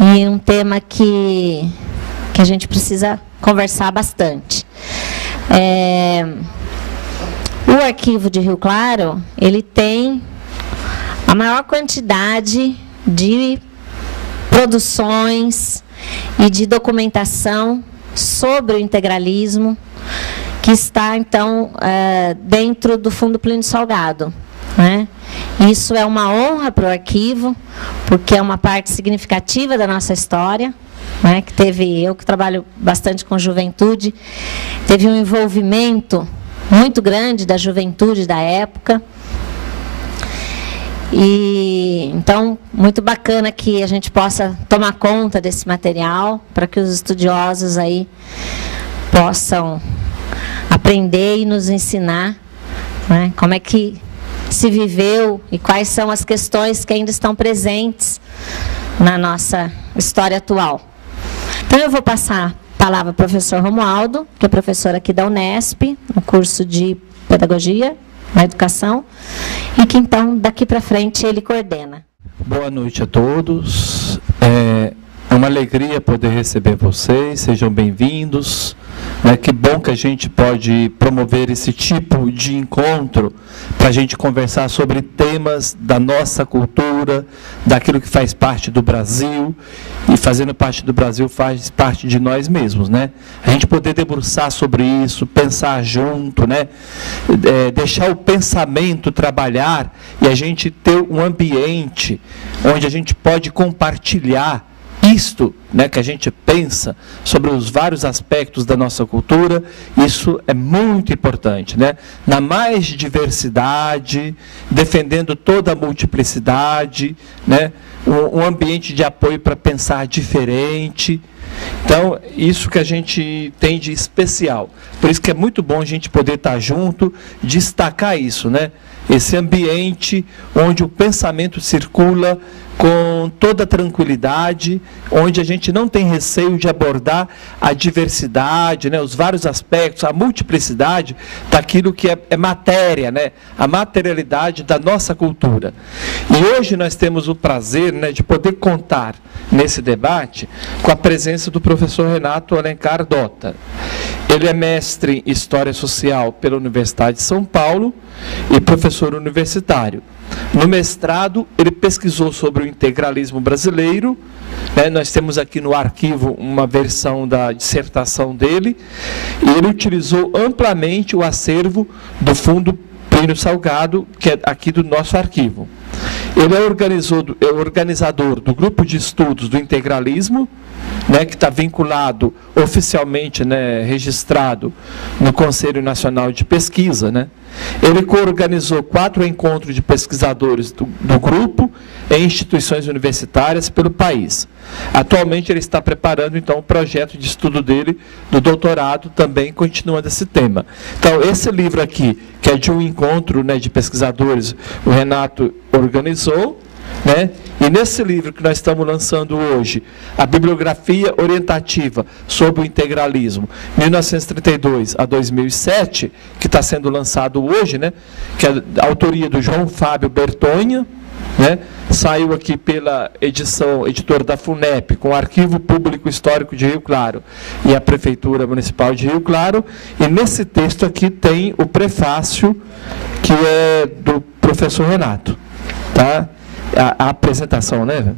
e um tema que a gente precisa conversar bastante. O arquivo de Rio Claro, ele tem a maior quantidade de produções e de documentação sobre o integralismo, que está, então, dentro do Fundo Plínio Salgado, né? Isso é uma honra para o arquivo, porque é uma parte significativa da nossa história, né? Que teve, eu que trabalho bastante com juventude, teve um envolvimento muito grande da juventude da época. E então, muito bacana que a gente possa tomar conta desse material, para que os estudiosos aí possam aprender e nos ensinar, né, como é que se viveu e quais são as questões que ainda estão presentes na nossa história atual. Então, eu vou passar a palavra ao professor Romualdo, que é professor aqui da Unesp, no curso de Pedagogia na Educação, e que, então, daqui para frente, ele coordena. Boa noite a todos. É uma alegria poder receber vocês, sejam bem-vindos. Que bom que a gente pode promover esse tipo de encontro para a gente conversar sobre temas da nossa cultura, daquilo que faz parte do Brasil, e fazendo parte do Brasil faz parte de nós mesmos, né? A gente poder debruçar sobre isso, pensar junto, né? Deixar o pensamento trabalhar e a gente ter um ambiente onde a gente pode compartilhar isto, né, que a gente pensa sobre os vários aspectos da nossa cultura. Isso é muito importante, né? Na mais diversidade, defendendo toda a multiplicidade, né? Um ambiente de apoio para pensar diferente. Então, isso que a gente tem de especial. Por isso que é muito bom a gente poder estar junto, destacar isso, né? Esse ambiente onde o pensamento circula com toda tranquilidade, onde a gente não tem receio de abordar a diversidade, né, os vários aspectos, a multiplicidade daquilo que é matéria, né, a materialidade da nossa cultura. E hoje nós temos o prazer, né, de poder contar nesse debate com a presença do professor Renato Alencar Dota. Ele é mestre em História Social pela Universidade de São Paulo e professor universitário. No mestrado, ele pesquisou sobre o integralismo brasileiro, né? Nós temos aqui no arquivo uma versão da dissertação dele, e ele utilizou amplamente o acervo do Fundo Plínio Salgado, que é aqui do nosso arquivo. Ele é organizador do grupo de estudos do integralismo, né, que está vinculado oficialmente, né, registrado no Conselho Nacional de Pesquisa, né? Ele coorganizou 4 encontros de pesquisadores do grupo em instituições universitárias pelo país. Atualmente ele está preparando, então, o projeto de estudo dele, do doutorado, também continuando esse tema. Então, esse livro aqui, que é de um encontro, né, de pesquisadores, o Renato organizou, né? E nesse livro que nós estamos lançando hoje, a bibliografia orientativa sobre o integralismo, 1932 a 2007, que está sendo lançado hoje, né? Que é a autoria do João Fábio Bertonha, né? Saiu aqui pela editora da FUNEP, com o Arquivo Público Histórico de Rio Claro e a Prefeitura Municipal de Rio Claro. E nesse texto aqui tem o prefácio, que é do professor Renato, tá? A apresentação, né?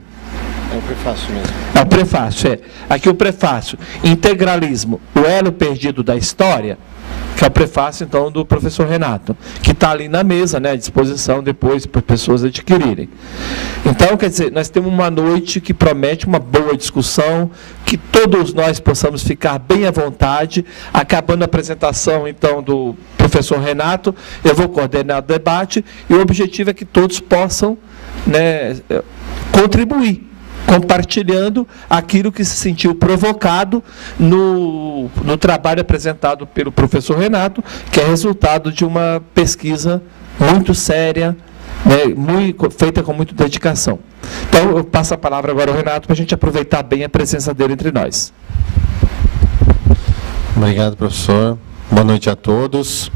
É o prefácio mesmo. É o prefácio, é. Aqui o prefácio. Integralismo, o elo perdido da história, que é o prefácio, então, do professor Renato, que está ali na mesa, né, à disposição depois para pessoas adquirirem. Então, quer dizer, nós temos uma noite que promete uma boa discussão, que todos nós possamos ficar bem à vontade. Acabando a apresentação, então, do professor Renato, eu vou coordenar o debate, e o objetivo é que todos possam, né, contribuir, compartilhando aquilo que se sentiu provocado no trabalho apresentado pelo professor Renato, que é resultado de uma pesquisa muito séria, né, feita com muita dedicação. Então, eu passo a palavra agora ao Renato, para a gente aproveitar bem a presença dele entre nós. Obrigado, professor. Boa noite a todos.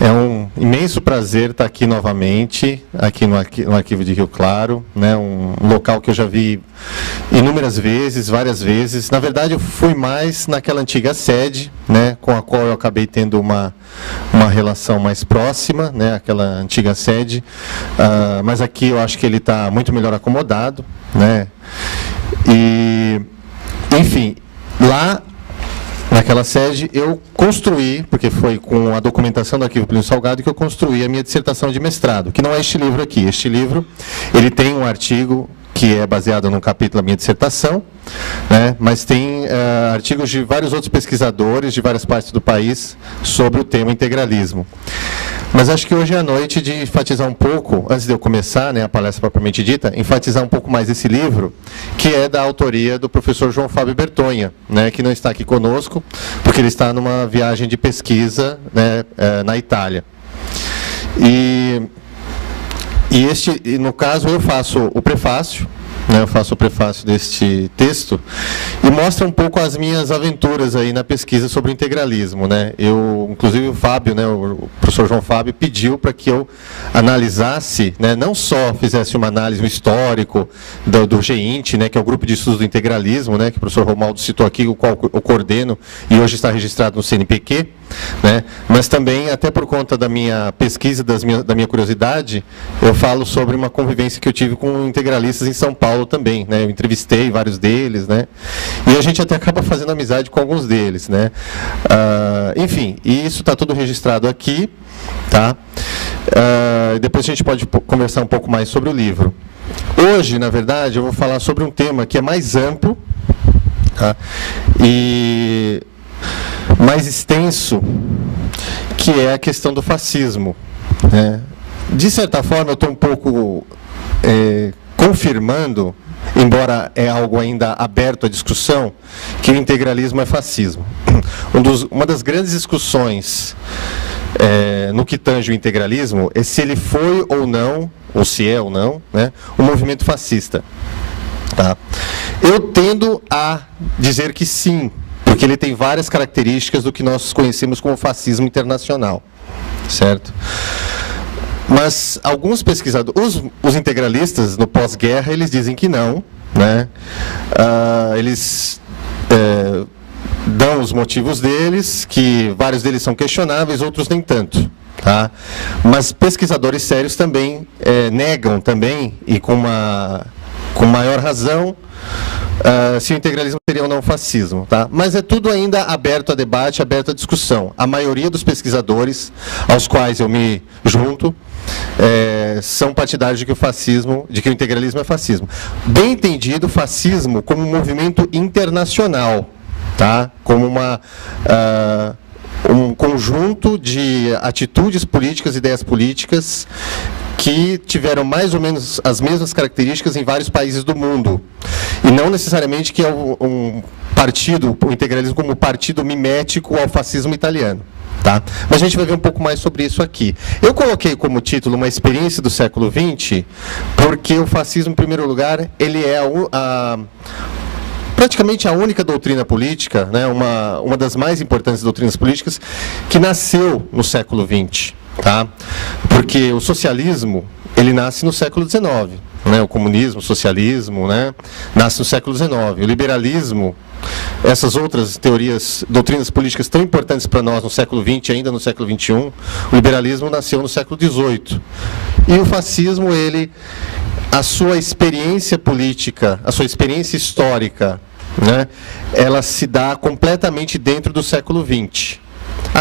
É um imenso prazer estar aqui novamente, aqui no Arquivo de Rio Claro, né? Um local que eu já vi inúmeras vezes, várias vezes. Na verdade, eu fui mais naquela antiga sede, né? Com a qual eu acabei tendo uma relação mais próxima, né? Aquela antiga sede. Mas aqui eu acho que ele está muito melhor acomodado, né? E, enfim, lá naquela sede, eu construí, porque foi com a documentação do Arquivo Plínio Salgado que eu construí a minha dissertação de mestrado, que não é este livro aqui. Este livro, ele tem um artigo que é baseado num capítulo da minha dissertação, né, mas tem artigos de vários outros pesquisadores de várias partes do país sobre o tema integralismo. Mas acho que hoje é a noite de enfatizar um pouco, antes de eu começar, né, a palestra propriamente dita, enfatizar um pouco mais esse livro, que é da autoria do professor João Fábio Bertonha, né, que não está aqui conosco, porque ele está numa viagem de pesquisa, né, na Itália. E no caso, eu faço o prefácio, né, eu faço o prefácio deste texto, e mostra um pouco as minhas aventuras aí na pesquisa sobre o integralismo, né? Inclusive o Fábio, né, o professor João Fábio, pediu para que eu analisasse, né, não só fizesse uma análise, um histórico do GEINT, né, que é o Grupo de Estudos do Integralismo, né, que o professor Romaldo citou aqui, o qual eu coordeno e hoje está registrado no CNPq, né, mas também, até por conta da minha pesquisa, da minha curiosidade, eu falo sobre uma convivência que eu tive com integralistas em São Paulo também, né, eu entrevistei vários deles, né, e a gente até acaba fazendo amizade com alguns deles, né. Enfim, e isso está tudo registrado aqui, tá? Depois a gente pode conversar um pouco mais sobre o livro. Hoje, na verdade, eu vou falar sobre um tema que é mais amplo, tá? E mais extenso, que é a questão do fascismo, né? De certa forma, eu estou um pouco confirmando, embora é algo ainda aberto à discussão, que o integralismo é fascismo. Uma das grandes discussões no que tange o integralismo é se ele foi ou não, ou se é ou não, né, um movimento fascista. Tá? Eu tendo a dizer que sim, porque ele tem várias características do que nós conhecemos como fascismo internacional, certo? Mas alguns pesquisadores, os integralistas no pós-guerra, eles dizem que não, né? Eles dão os motivos deles, que vários deles são questionáveis, outros nem tanto. Tá? Mas pesquisadores sérios também negam também, e com maior razão, se o integralismo seria ou não fascismo. Tá? Mas é tudo ainda aberto a debate, aberto a discussão. A maioria dos pesquisadores, aos quais eu me junto, são partidários de que o integralismo é fascismo. Bem entendido, fascismo como um movimento internacional, tá? Como um conjunto de atitudes políticas, ideias políticas, que tiveram mais ou menos as mesmas características em vários países do mundo. E não necessariamente que é um partido, o integralismo como partido mimético ao fascismo italiano. Tá? Mas a gente vai ver um pouco mais sobre isso aqui. Eu coloquei como título uma experiência do século XX, porque o fascismo, em primeiro lugar, ele é praticamente a única doutrina política, né, uma das mais importantes doutrinas políticas, que nasceu no século XX. Tá? Porque o socialismo, ele nasce no século XIX. Né, o comunismo, o socialismo, né, nasce no século XIX. O liberalismo, essas outras teorias, doutrinas políticas tão importantes para nós no século XX, ainda no século XXI, o liberalismo nasceu no século XVIII. E o fascismo, a sua experiência política, a sua experiência histórica, né, ela se dá completamente dentro do século XX.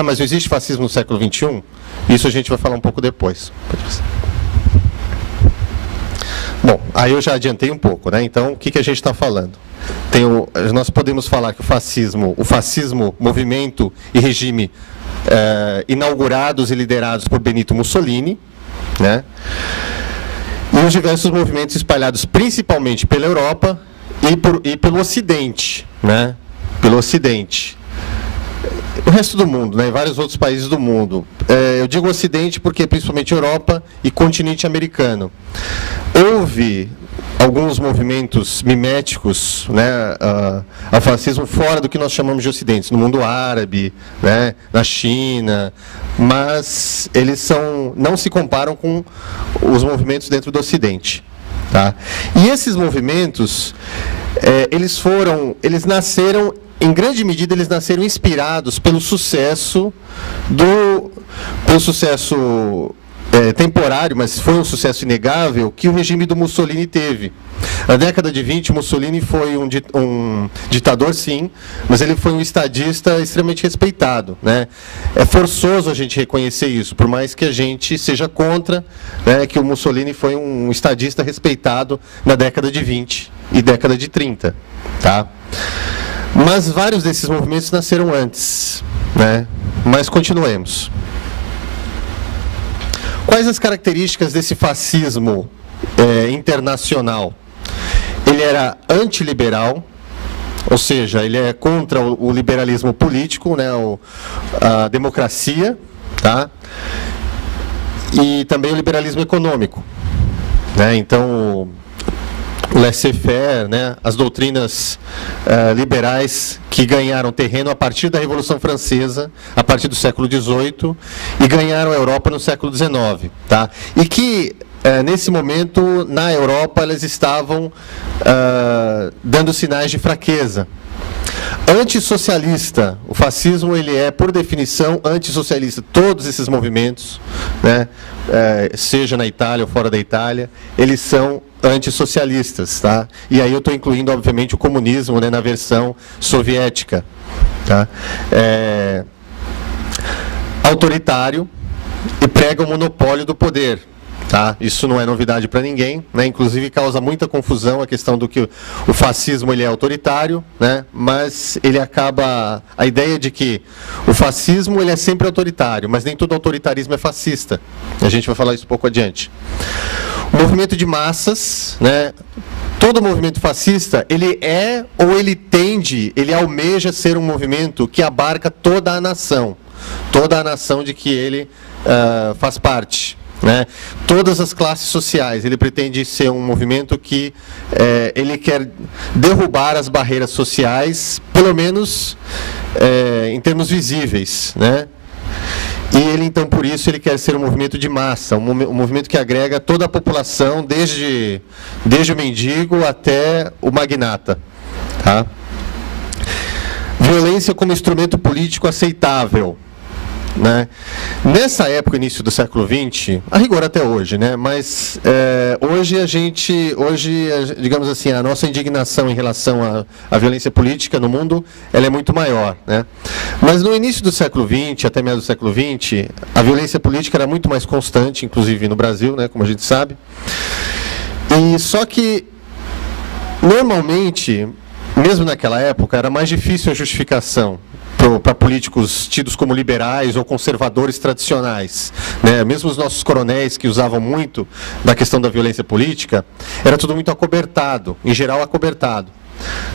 Mas não existe fascismo no século XXI? Isso a gente vai falar um pouco depois. Bom, aí eu já adiantei um pouco, né? Então, o que a gente está falando? Nós podemos falar que o fascismo, movimento e regime inaugurados e liderados por Benito Mussolini, né? E os diversos movimentos espalhados principalmente pela Europa e pelo Ocidente, né? Pelo Ocidente. o resto do mundo, né, em vários outros países do mundo. Eu digo Ocidente porque principalmente Europa e continente americano. Houve alguns movimentos miméticos, né, ao fascismo fora do que nós chamamos de Ocidente, no mundo árabe, né, na China, mas eles não se comparam com os movimentos dentro do Ocidente. Tá? E esses movimentos, eles nasceram, em grande medida, eles nasceram inspirados pelo sucesso temporário, mas foi um sucesso inegável, que o regime do Mussolini teve. Na década de 20, Mussolini foi um ditador, sim, mas ele foi um estadista extremamente respeitado, né? É forçoso a gente reconhecer isso, por mais que a gente seja contra, né, que o Mussolini foi um estadista respeitado na década de 20 e década de 30. Tá? Mas vários desses movimentos nasceram antes, né? Mas continuemos. Quais as características desse fascismo internacional? Ele era antiliberal, ou seja, ele é contra o liberalismo político, né, a democracia, tá? E também o liberalismo econômico, né? Então, o laissez-faire, né, as doutrinas liberais que ganharam terreno a partir da Revolução Francesa, a partir do século XVIII, e ganharam a Europa no século XIX. Tá? E que, nesse momento, na Europa, elas estavam dando sinais de fraqueza. Antissocialista, o fascismo ele é, por definição, antissocialista. Todos esses movimentos, né, seja na Itália ou fora da Itália, eles são antissocialistas. Tá? E aí eu estou incluindo, obviamente, o comunismo, né, na versão soviética. Tá? Autoritário e prega o monopólio do poder. Tá? Isso não é novidade para ninguém, né? Inclusive causa muita confusão a questão do que o fascismo ele é autoritário, né? Mas ele acaba a ideia de que o fascismo ele é sempre autoritário, mas nem todo autoritarismo é fascista. A gente vai falar isso um pouco adiante. O movimento de massas, né? Todo movimento fascista ele é ou ele almeja ser um movimento que abarca toda a nação de que ele faz parte. Né? Todas as classes sociais, ele pretende ser um movimento que ele quer derrubar as barreiras sociais, pelo menos em termos visíveis, né? E ele, então, por isso, ele quer ser um movimento de massa, um movimento que agrega toda a população, desde o mendigo até o magnata. Tá? Violência como instrumento político aceitável. Né? Nessa época, início do século XX, a rigor até hoje, né? Mas hoje, digamos assim, a nossa indignação em relação à violência política no mundo, ela é muito maior, né? Mas no início do século XX, até meados do século XX, a violência política era muito mais constante, inclusive no Brasil, né? Como a gente sabe. E só que, normalmente, mesmo naquela época, era mais difícil a justificação para políticos tidos como liberais ou conservadores tradicionais. Né? Mesmo os nossos coronéis, que usavam muito da questão da violência política, era tudo muito acobertado, em geral acobertado.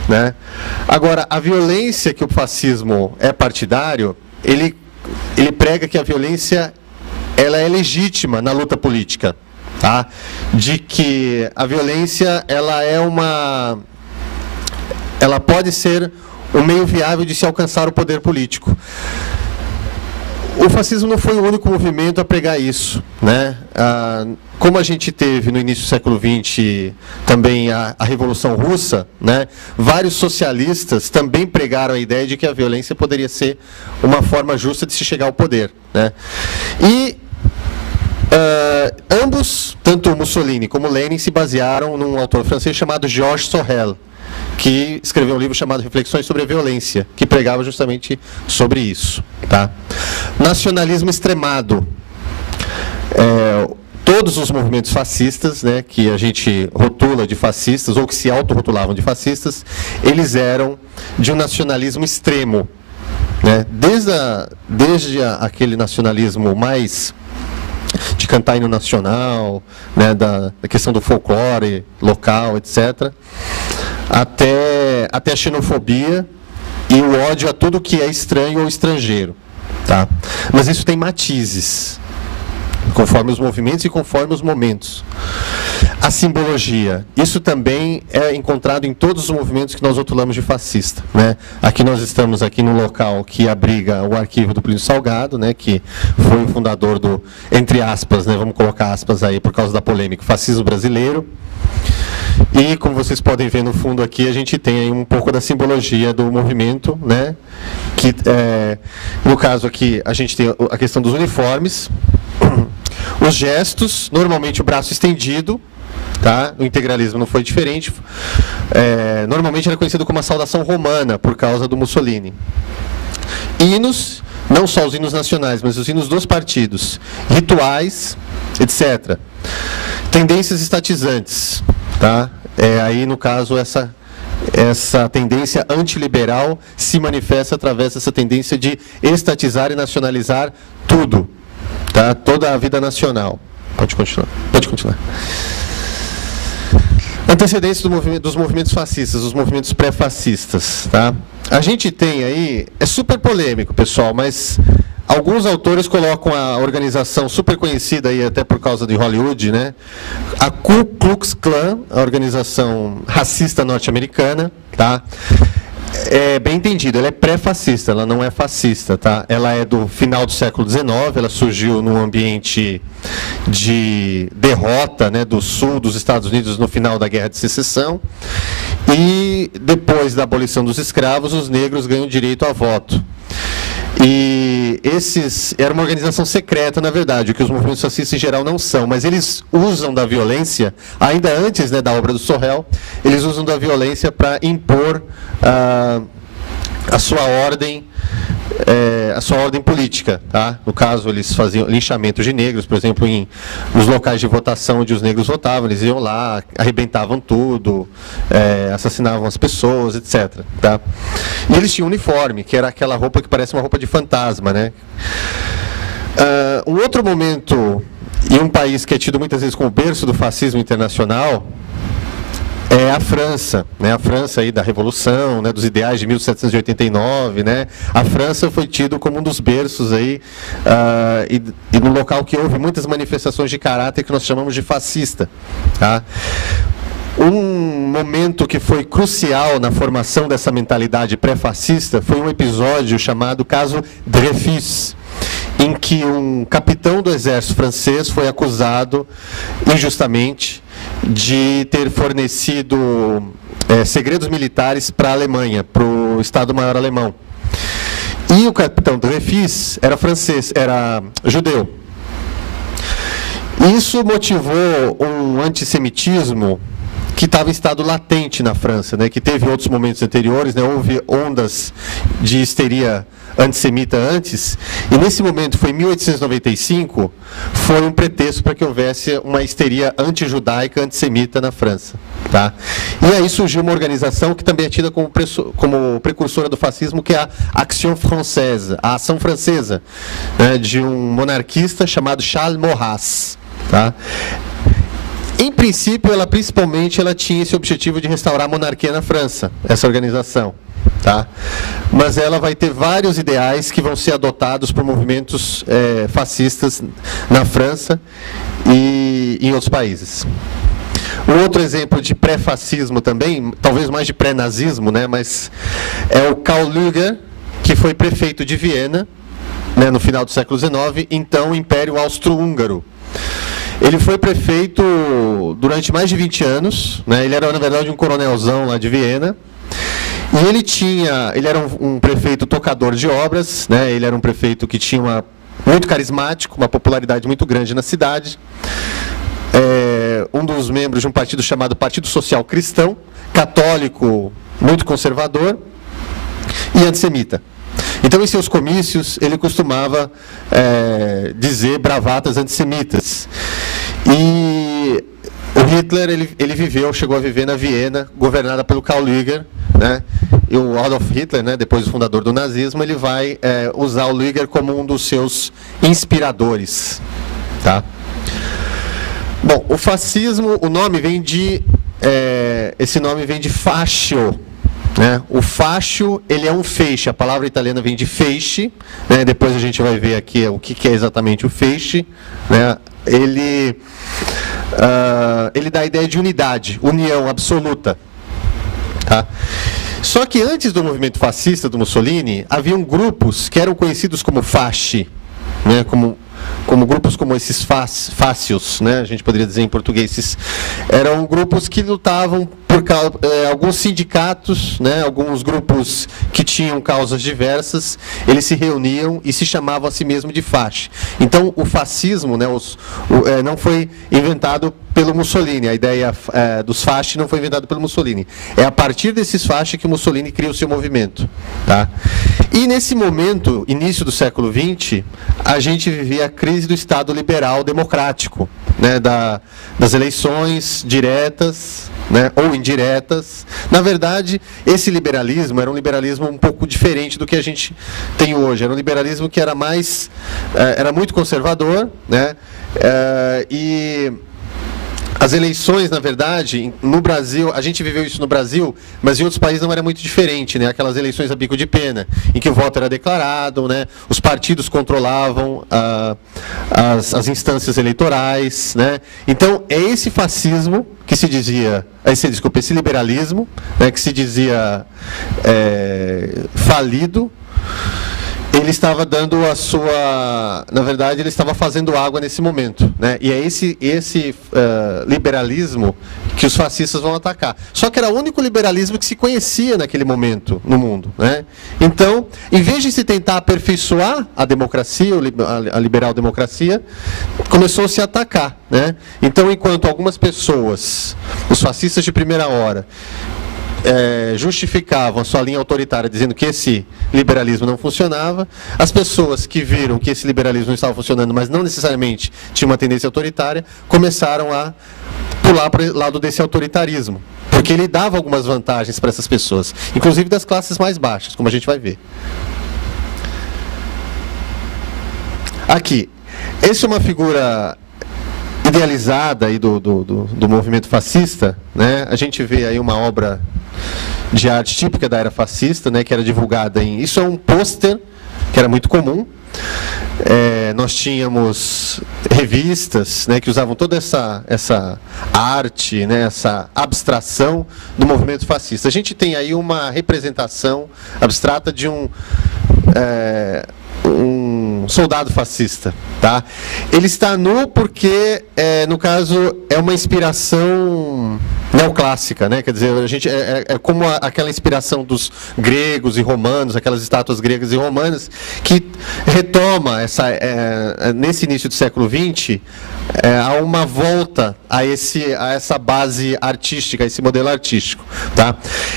Né? Agora, a violência que o fascismo é partidário, ele prega que a violência ela é legítima na luta política. Tá? De que a violência ela pode ser um meio viável de se alcançar o poder político. O fascismo não foi o único movimento a pregar isso. Né? Como a gente teve no início do século XX também a Revolução Russa, né? Vários socialistas também pregaram a ideia de que a violência poderia ser uma forma justa de se chegar ao poder. Né? E ambos, tanto Mussolini como Lenin, se basearam num autor francês chamado Georges Sorel, que escreveu um livro chamado Reflexões sobre a Violência, que pregava justamente sobre isso. Tá? Nacionalismo extremado. Todos os movimentos fascistas, né, que a gente rotula de fascistas, ou que se autorrotulavam de fascistas, eles eram de um nacionalismo extremo. Né? Desde aquele nacionalismo mais de cantar hino nacional, né, da questão do folclore local, etc., até a xenofobia, e o ódio a tudo que é estranho ou estrangeiro. Tá? Mas isso tem matizes, conforme os movimentos e conforme os momentos. A simbologia, isso também é encontrado em todos os movimentos que nós rotulamos de fascista, né? Aqui nós estamos aqui no local que abriga o arquivo do Plínio Salgado, né, que foi o fundador do, entre aspas, né, vamos colocar aspas aí por causa da polêmica, fascismo brasileiro. E, como vocês podem ver no fundo aqui, a gente tem aí um pouco da simbologia do movimento, né? Que, no caso aqui, a gente tem a questão dos uniformes, os gestos, normalmente o braço estendido, tá? O integralismo não foi diferente. Normalmente era conhecido como a saudação romana, por causa do Mussolini. Hinos, não só os hinos nacionais, mas os hinos dos partidos, rituais, etc. Tendências estatizantes. Tá? Aí, no caso, essa tendência antiliberal se manifesta através dessa tendência de estatizar e nacionalizar tudo, tá? Toda a vida nacional. Pode continuar. Pode continuar. Antecedentes dos movimentos fascistas, os movimentos pré-fascistas. Tá? A gente tem aí, é super polêmico, pessoal, mas alguns autores colocam a organização super conhecida aí até por causa de Hollywood, né? A Ku Klux Klan, a organização racista norte-americana, tá? É bem entendido, ela é pré-fascista, ela não é fascista, tá? Ela é do final do século XIX, ela surgiu num ambiente de derrota, né, do sul dos Estados Unidos no final da Guerra de Secessão, e depois da abolição dos escravos, os negros ganham direito a voto. E era uma organização secreta, na verdade, o que os movimentos fascistas em geral não são, mas eles usam da violência, ainda antes, né, da obra do Sorrel, eles usam da violência para impor a sua ordem política. Tá? No caso, eles faziam linchamento de negros, por exemplo, nos locais de votação onde os negros votavam, eles iam lá, arrebentavam tudo, assassinavam as pessoas, etc. Tá? E eles tinham uniforme, que era aquela roupa que parece uma roupa de fantasma. Né? Um outro momento, e um país que é tido muitas vezes como berço do fascismo internacional, é a França, né? A França aí da Revolução, né? Dos ideais de 1789, né? A França foi tido como um dos berços aí, e no local que houve muitas manifestações de caráter que nós chamamos de fascista. Tá? Um momento que foi crucial na formação dessa mentalidade pré-fascista foi um episódio chamado caso Dreyfus, em que um capitão do exército francês foi acusado injustamente de ter fornecido segredos militares para a Alemanha, para o Estado-Maior alemão. E o capitão Dreyfus era francês, era judeu. Isso motivou um antissemitismo que estava em estado latente na França, né, que teve outros momentos anteriores, né, houve ondas de histeria antissemita antes, e nesse momento, foi em 1895, foi um pretexto para que houvesse uma histeria antijudaica, antissemita na França. Tá? E aí surgiu uma organização que também é tida como precursora do fascismo, que é a Action Française, a Ação Francesa, né, de um monarquista chamado Charles Maurras. Tá? Em princípio, principalmente ela tinha esse objetivo de restaurar a monarquia na França, essa organização. Tá? Mas ela vai ter vários ideais que vão ser adotados por movimentos fascistas na França e em outros países. Um outro exemplo de pré-fascismo também, talvez mais de pré-nazismo, né, mas é o Karl Lueger, que foi prefeito de Viena, né, no final do século XIX, então Império Austro-Húngaro. Ele foi prefeito durante mais de 20 anos, né, ele era, na verdade, um coronelzão lá de Viena. E ele era um prefeito tocador de obras, né? Ele era um prefeito que tinha muito carismático, uma popularidade muito grande na cidade. Um dos membros de um partido chamado Partido Social Cristão, católico, muito conservador e antissemita. Então, em seus comícios, ele costumava dizer bravatas antissemitas. E o Hitler, ele chegou a viver na Viena, governada pelo Karl Lueger, né? E o Adolf Hitler, né, depois o fundador do nazismo, ele vai usar o Lueger como um dos seus inspiradores. Tá? Bom, o fascismo, esse nome vem de fascio, né? O fascio, ele é um feixe, a palavra italiana vem de feixe, né? Depois a gente vai ver aqui o que é exatamente o feixe, né? Ele dá a ideia de unidade, união absoluta. Tá? Só que antes do movimento fascista do Mussolini, haviam grupos que eram conhecidos como fasci, né? Como grupos como esses fácios, né? A gente poderia dizer em português, eram grupos que lutavam por alguns sindicatos, né? Alguns grupos que tinham causas diversas, eles se reuniam e se chamavam a si mesmo de fasci. Então, o fascismo, né? Não foi inventado pelo Mussolini, a ideia dos fasci não foi inventada pelo Mussolini. É a partir desses fasci que o Mussolini cria o seu movimento. Tá? E nesse momento, início do século XX, a gente vivia a crise do Estado liberal democrático, né? Das eleições diretas, né, ou indiretas. Na verdade, esse liberalismo era um liberalismo um pouco diferente do que a gente tem hoje. Era um liberalismo que era muito conservador, né, e as eleições, na verdade, no Brasil, a gente viveu isso no Brasil, mas em outros países não era muito diferente, né? Aquelas eleições a bico de pena, em que o voto era declarado, né? Os partidos controlavam as instâncias eleitorais, né? Então, é esse fascismo que se dizia, esse liberalismo, né, que se dizia falido, ele estava dando na verdade, ele estava fazendo água nesse momento, né? E é esse liberalismo que os fascistas vão atacar. Só que era o único liberalismo que se conhecia naquele momento no mundo, né? Então, em vez de se tentar aperfeiçoar a democracia, a liberal democracia, começou a se atacar, né? Então, enquanto algumas pessoas, os fascistas de primeira hora, justificavam a sua linha autoritária dizendo que esse liberalismo não funcionava, as pessoas que viram que esse liberalismo não estava funcionando, mas não necessariamente tinha uma tendência autoritária, começaram a pular para o lado desse autoritarismo, porque ele dava algumas vantagens para essas pessoas, inclusive das classes mais baixas, como a gente vai ver. Aqui, essa é uma figura idealizada aí do movimento fascista, né? A gente vê aí uma obra de arte típica da era fascista, né, que era divulgada isso é um pôster que era muito comum. Nós tínhamos revistas, né, que usavam toda essa arte, né, essa abstração do movimento fascista. A gente tem aí uma representação abstrata de um soldado fascista, tá? Ele está nu porque, no caso, é uma inspiração neoclássica, né? Quer dizer, a gente é como aquela inspiração dos gregos e romanos, aquelas estátuas gregas e romanas, que retoma nesse início do século XX, há uma volta a essa base artística, a esse modelo artístico, tá?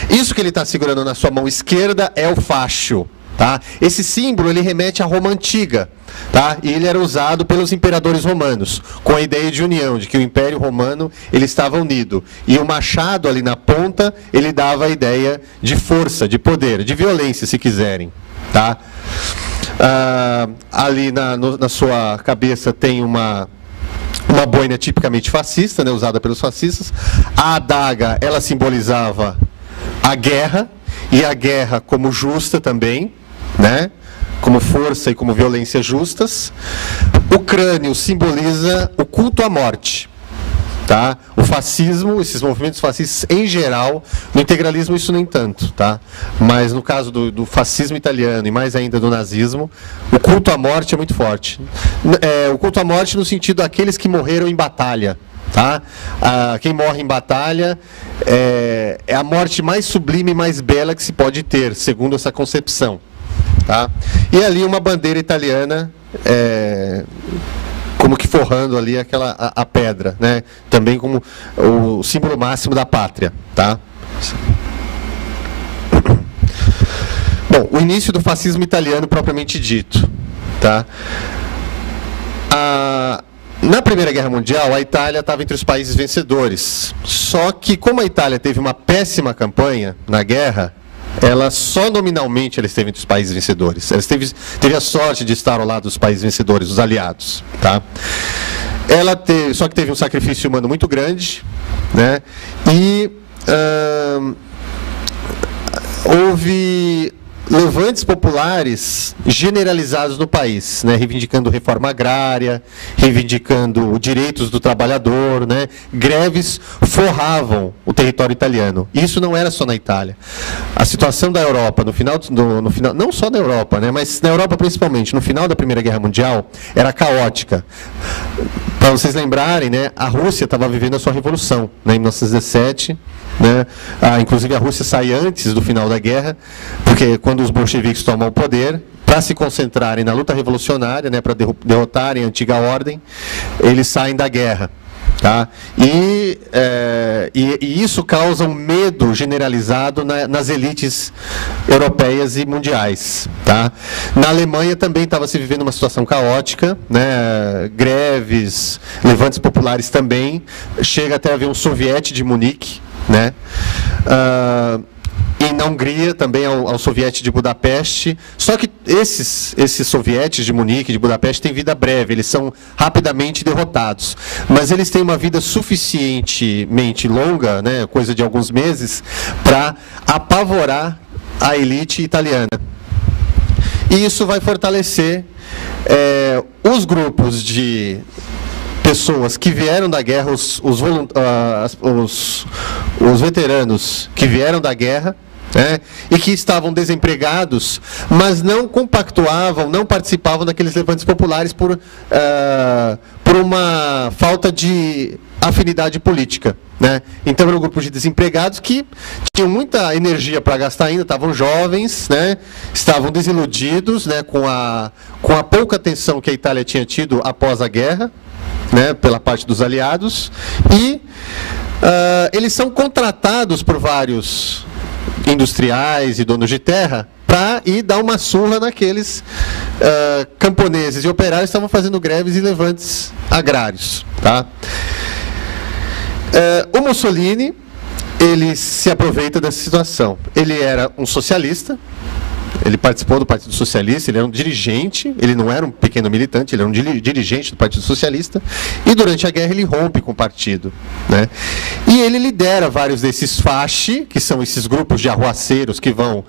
Isso que ele está segurando na sua mão esquerda é o fascio. Tá? Esse símbolo ele remete à Roma antiga, tá? E ele era usado pelos imperadores romanos, com a ideia de união, de que o Império Romano ele estava unido. E o machado ali na ponta, ele dava a ideia de força, de poder, de violência, se quiserem. Tá? Ali na sua cabeça tem uma boina tipicamente fascista, né, usada pelos fascistas. A adaga, ela simbolizava a guerra, e a guerra como justa também, né? Como força e como violência justas. O crânio simboliza o culto à morte. Tá? O fascismo, esses movimentos fascistas em geral, no integralismo isso nem tanto, tá? Mas no caso do fascismo italiano e mais ainda do nazismo, o culto à morte é muito forte. O culto à morte no sentido daqueles que morreram em batalha. Tá? Quem morre em batalha é a morte mais sublime e mais bela que se pode ter, segundo essa concepção. Tá? E ali uma bandeira italiana, como que forrando ali a pedra, né? Também como o símbolo máximo da pátria. Tá? Bom, o início do fascismo italiano propriamente dito. Tá? Na Primeira Guerra Mundial, a Itália estava entre os países vencedores. Só que, como a Itália teve uma péssima campanha na guerra, ela só nominalmente esteve entre os países vencedores. Ela teve a sorte de estar ao lado dos países vencedores, dos aliados. Tá? Só que teve um sacrifício humano muito grande, né? E houve levantes populares generalizados no país, né, reivindicando reforma agrária, reivindicando direitos do trabalhador, né, greves forravam o território italiano. Isso não era só na Itália. A situação da Europa, no final, não só na Europa, né, mas na Europa principalmente, no final da Primeira Guerra Mundial, era caótica. Para vocês lembrarem, né, a Rússia estava vivendo a sua revolução, né, em 1917. Né? Inclusive a Rússia sai antes do final da guerra, porque quando os bolcheviques tomam o poder, para se concentrarem na luta revolucionária, né, para derrotarem a antiga ordem, eles saem da guerra. Tá? E isso causa um medo generalizado nas elites europeias e mundiais. Tá? Na Alemanha também estava se vivendo uma situação caótica, né? Greves, levantes populares também, chega até a haver um soviete de Munique, né? E na Hungria também ao soviete de Budapeste. Só que esses sovietes de Munique, de Budapeste, têm vida breve, eles são rapidamente derrotados. Mas eles têm uma vida suficientemente longa, né, coisa de alguns meses, para apavorar a elite italiana. E isso vai fortalecer os grupos de pessoas que vieram da guerra, os veteranos que vieram da guerra, né, e que estavam desempregados, mas não compactuavam, não participavam daqueles levantes populares por uma falta de afinidade política. Né? Então, era um grupo de desempregados que tinham muita energia para gastar ainda, estavam jovens, né? Estavam desiludidos, né, com a pouca atenção que a Itália tinha tido após a guerra, né, pela parte dos aliados, e eles são contratados por vários industriais e donos de terra para ir dar uma surra naqueles camponeses e operários que estavam fazendo greves e levantes agrários. Tá? O Mussolini, ele se aproveita dessa situação. Ele era um socialista, ele participou do Partido Socialista, ele era um dirigente, ele não era um pequeno militante, ele era um dirigente do Partido Socialista, e durante a guerra ele rompe com o partido. Né? E ele lidera vários desses fasci, que são esses grupos de arruaceiros que vão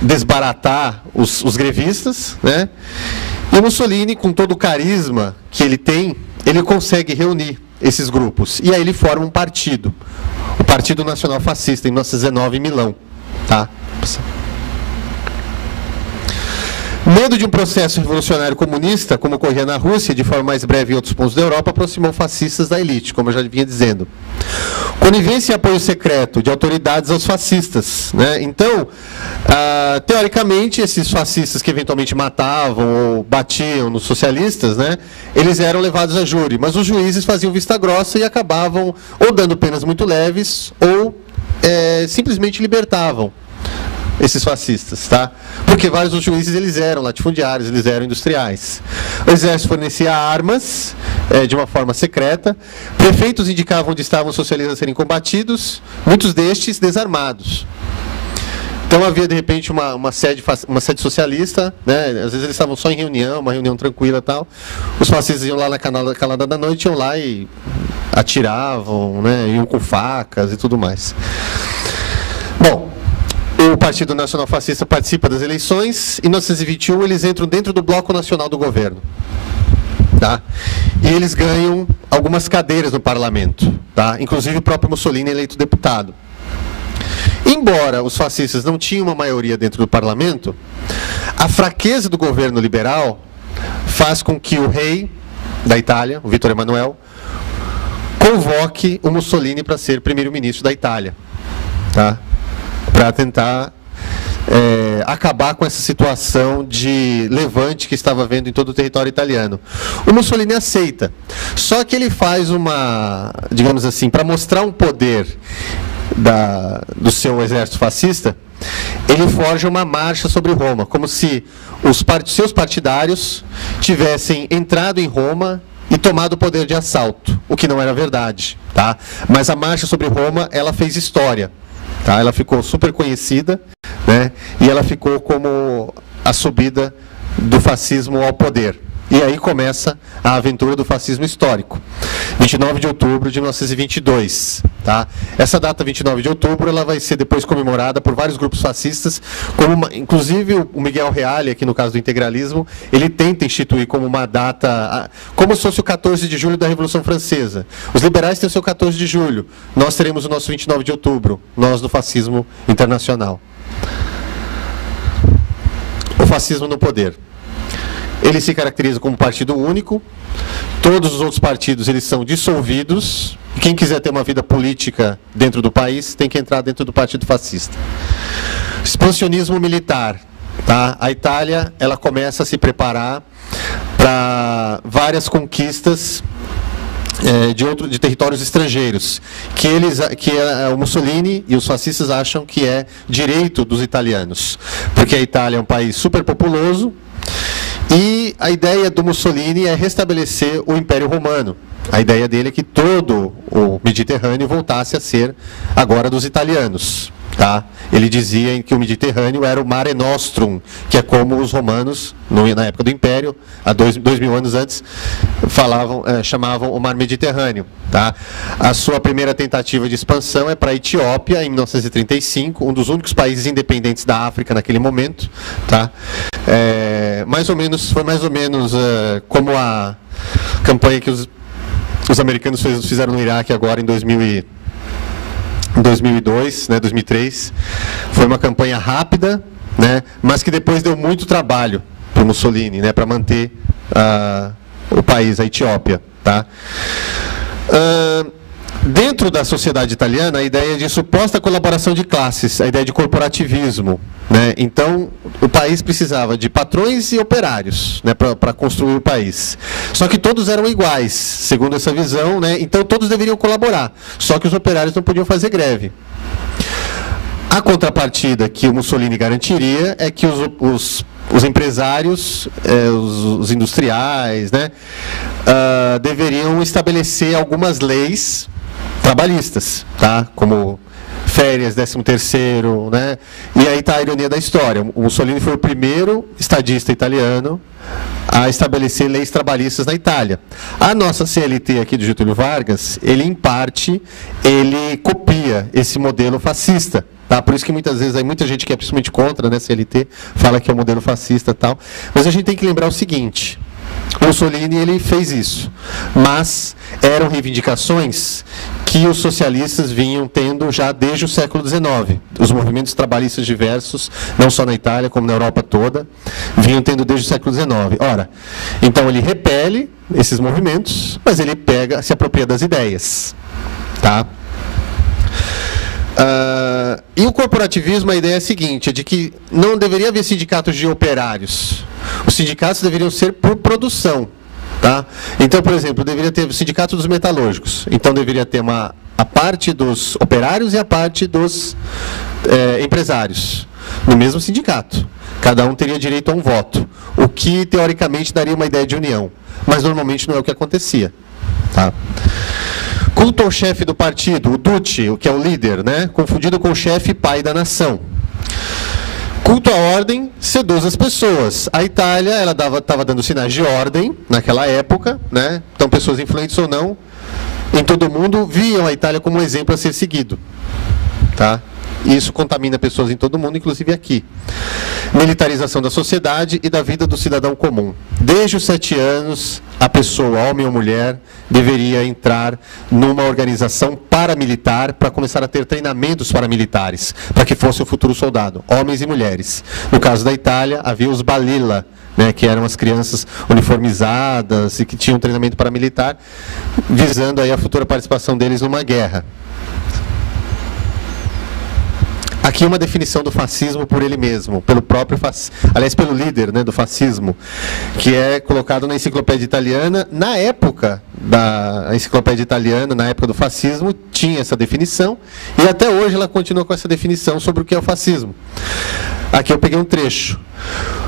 desbaratar os grevistas. Né? E o Mussolini, com todo o carisma que ele tem, ele consegue reunir esses grupos. E aí ele forma um partido, o Partido Nacional Fascista, em 1919, em Milão. Tá? Medo de um processo revolucionário comunista, como ocorria na Rússia, de forma mais breve em outros pontos da Europa, aproximou fascistas da elite, como eu já vinha dizendo. Conivência e apoio secreto de autoridades aos fascistas. Né? Então, teoricamente, esses fascistas que eventualmente matavam ou batiam nos socialistas, né, eles eram levados a júri, mas os juízes faziam vista grossa e acabavam ou dando penas muito leves ou simplesmente libertavam esses fascistas, tá? Porque vários dos juízes eles eram latifundiários, eles eram industriais. O exército fornecia armas de uma forma secreta, prefeitos indicavam onde estavam os socialistas a serem combatidos, muitos destes desarmados. Então havia de repente uma sede socialista, né? Às vezes eles estavam só em reunião, uma reunião tranquila e tal. Os fascistas iam lá na calada da noite, iam lá e atiravam, né? Iam com facas e tudo mais. Bom, o Partido Nacional Fascista participa das eleições. Em 1921 eles entram dentro do Bloco Nacional do Governo. Tá? E eles ganham algumas cadeiras no parlamento. Tá? Inclusive o próprio Mussolini é eleito deputado. Embora os fascistas não tinham uma maioria dentro do parlamento, a fraqueza do governo liberal faz com que o rei da Itália, o Vittorio Emanuele, convoque o Mussolini para ser primeiro-ministro da Itália. Tá? Para tentar acabar com essa situação de levante que estava havendo em todo o território italiano. O Mussolini aceita, só que ele faz digamos assim, para mostrar um poder do seu exército fascista, ele forja uma marcha sobre Roma, como se os seus partidários tivessem entrado em Roma e tomado o poder de assalto, o que não era verdade. Tá? Mas a marcha sobre Roma, ela fez história. Tá? Ela ficou super conhecida, né? E ela ficou como a subida do fascismo ao poder. E aí começa a aventura do fascismo histórico. 29 de outubro de 1922. Tá? Essa data, 29 de outubro, ela vai ser depois comemorada por vários grupos fascistas, inclusive o Miguel Reale, aqui no caso do integralismo, ele tenta instituir como uma data, como se fosse o 14 de julho da Revolução Francesa. Os liberais têm o seu 14 de julho, nós teremos o nosso 29 de outubro, nós do fascismo internacional. O fascismo no poder. Ele se caracteriza como partido único, todos os outros partidos eles são dissolvidos, e quem quiser ter uma vida política dentro do país tem que entrar dentro do partido fascista. Expansionismo militar. Tá? A Itália ela começa a se preparar para várias conquistas de territórios estrangeiros, que o Mussolini e os fascistas acham que é direito dos italianos, porque a Itália é um país superpopuloso, e a ideia do Mussolini é restabelecer o Império Romano. A ideia dele é que todo o Mediterrâneo voltasse a ser agora dos italianos. Tá? Ele dizia que o Mediterrâneo era o Mare Nostrum, que é como os romanos, na época do Império, há 2000 anos antes, chamavam o Mar Mediterrâneo. Tá? A sua primeira tentativa de expansão é para a Etiópia, em 1935, um dos únicos países independentes da África naquele momento. Tá? Foi mais ou menos como a campanha que os americanos fizeram no Iraque agora em 2002, 2003, foi uma campanha rápida, mas que depois deu muito trabalho para o Mussolini, para manter o país, a Etiópia. Tá? Dentro da sociedade italiana, a ideia de suposta colaboração de classes, a ideia de corporativismo. Então, o país precisava de patrões e operários para construir o país. Só que todos eram iguais, segundo essa visão, então todos deveriam colaborar, só que os operários não podiam fazer greve. A contrapartida que o Mussolini garantiria é que os empresários, os industriais, deveriam estabelecer algumas leis trabalhistas, tá? Como férias, 13º, E aí está a ironia da história. O Mussolini foi o primeiro estadista italiano a estabelecer leis trabalhistas na Itália. A nossa CLT aqui do Getúlio Vargas, em parte, ele copia esse modelo fascista. Tá? Por isso que muitas vezes, muita gente que é principalmente contra a CLT, fala que é o modelo fascista e tal. Mas a gente tem que lembrar o seguinte: o Mussolini ele fez isso, mas eram reivindicações que os socialistas vinham tendo já desde o século XIX. Os movimentos trabalhistas diversos, não só na Itália, como na Europa toda, vinham tendo desde o século XIX. Ora, então ele repele esses movimentos, mas ele se apropria das ideias. Tá? E o corporativismo, a ideia é a seguinte, é de que não deveria haver sindicatos de operários. Os sindicatos deveriam ser por produção. Tá? Então, por exemplo, deveria ter o sindicato dos metalúrgicos. Então, deveria ter a parte dos operários e a parte dos empresários, no mesmo sindicato. Cada um teria direito a um voto, o que, teoricamente, daria uma ideia de união. Mas, normalmente, não é o que acontecia. Tá? Culto ao chefe do partido, o Duce, o que é o líder, confundido com o chefe pai da nação. Culto à ordem, seduz as pessoas. A Itália estava dando sinais de ordem naquela época, então pessoas influentes ou não, em todo o mundo, viam a Itália como um exemplo a ser seguido. Tá? E isso contamina pessoas em todo o mundo, inclusive aqui. Militarização da sociedade e da vida do cidadão comum. Desde os 7 anos, a pessoa, homem ou mulher, deveria entrar numa organização paramilitar para começar a ter treinamentos paramilitares, para que fosse o futuro soldado, homens e mulheres. No caso da Itália, havia os balilla, que eram as crianças uniformizadas e que tinham treinamento paramilitar, visando aí a futura participação deles numa guerra. Aqui uma definição do fascismo por ele mesmo, pelo próprio pelo líder do fascismo, que é colocado na enciclopédia italiana. Na época da enciclopédia italiana, na época do fascismo, tinha essa definição, e até hoje ela continua com essa definição sobre o que é o fascismo. Aqui eu peguei um trecho.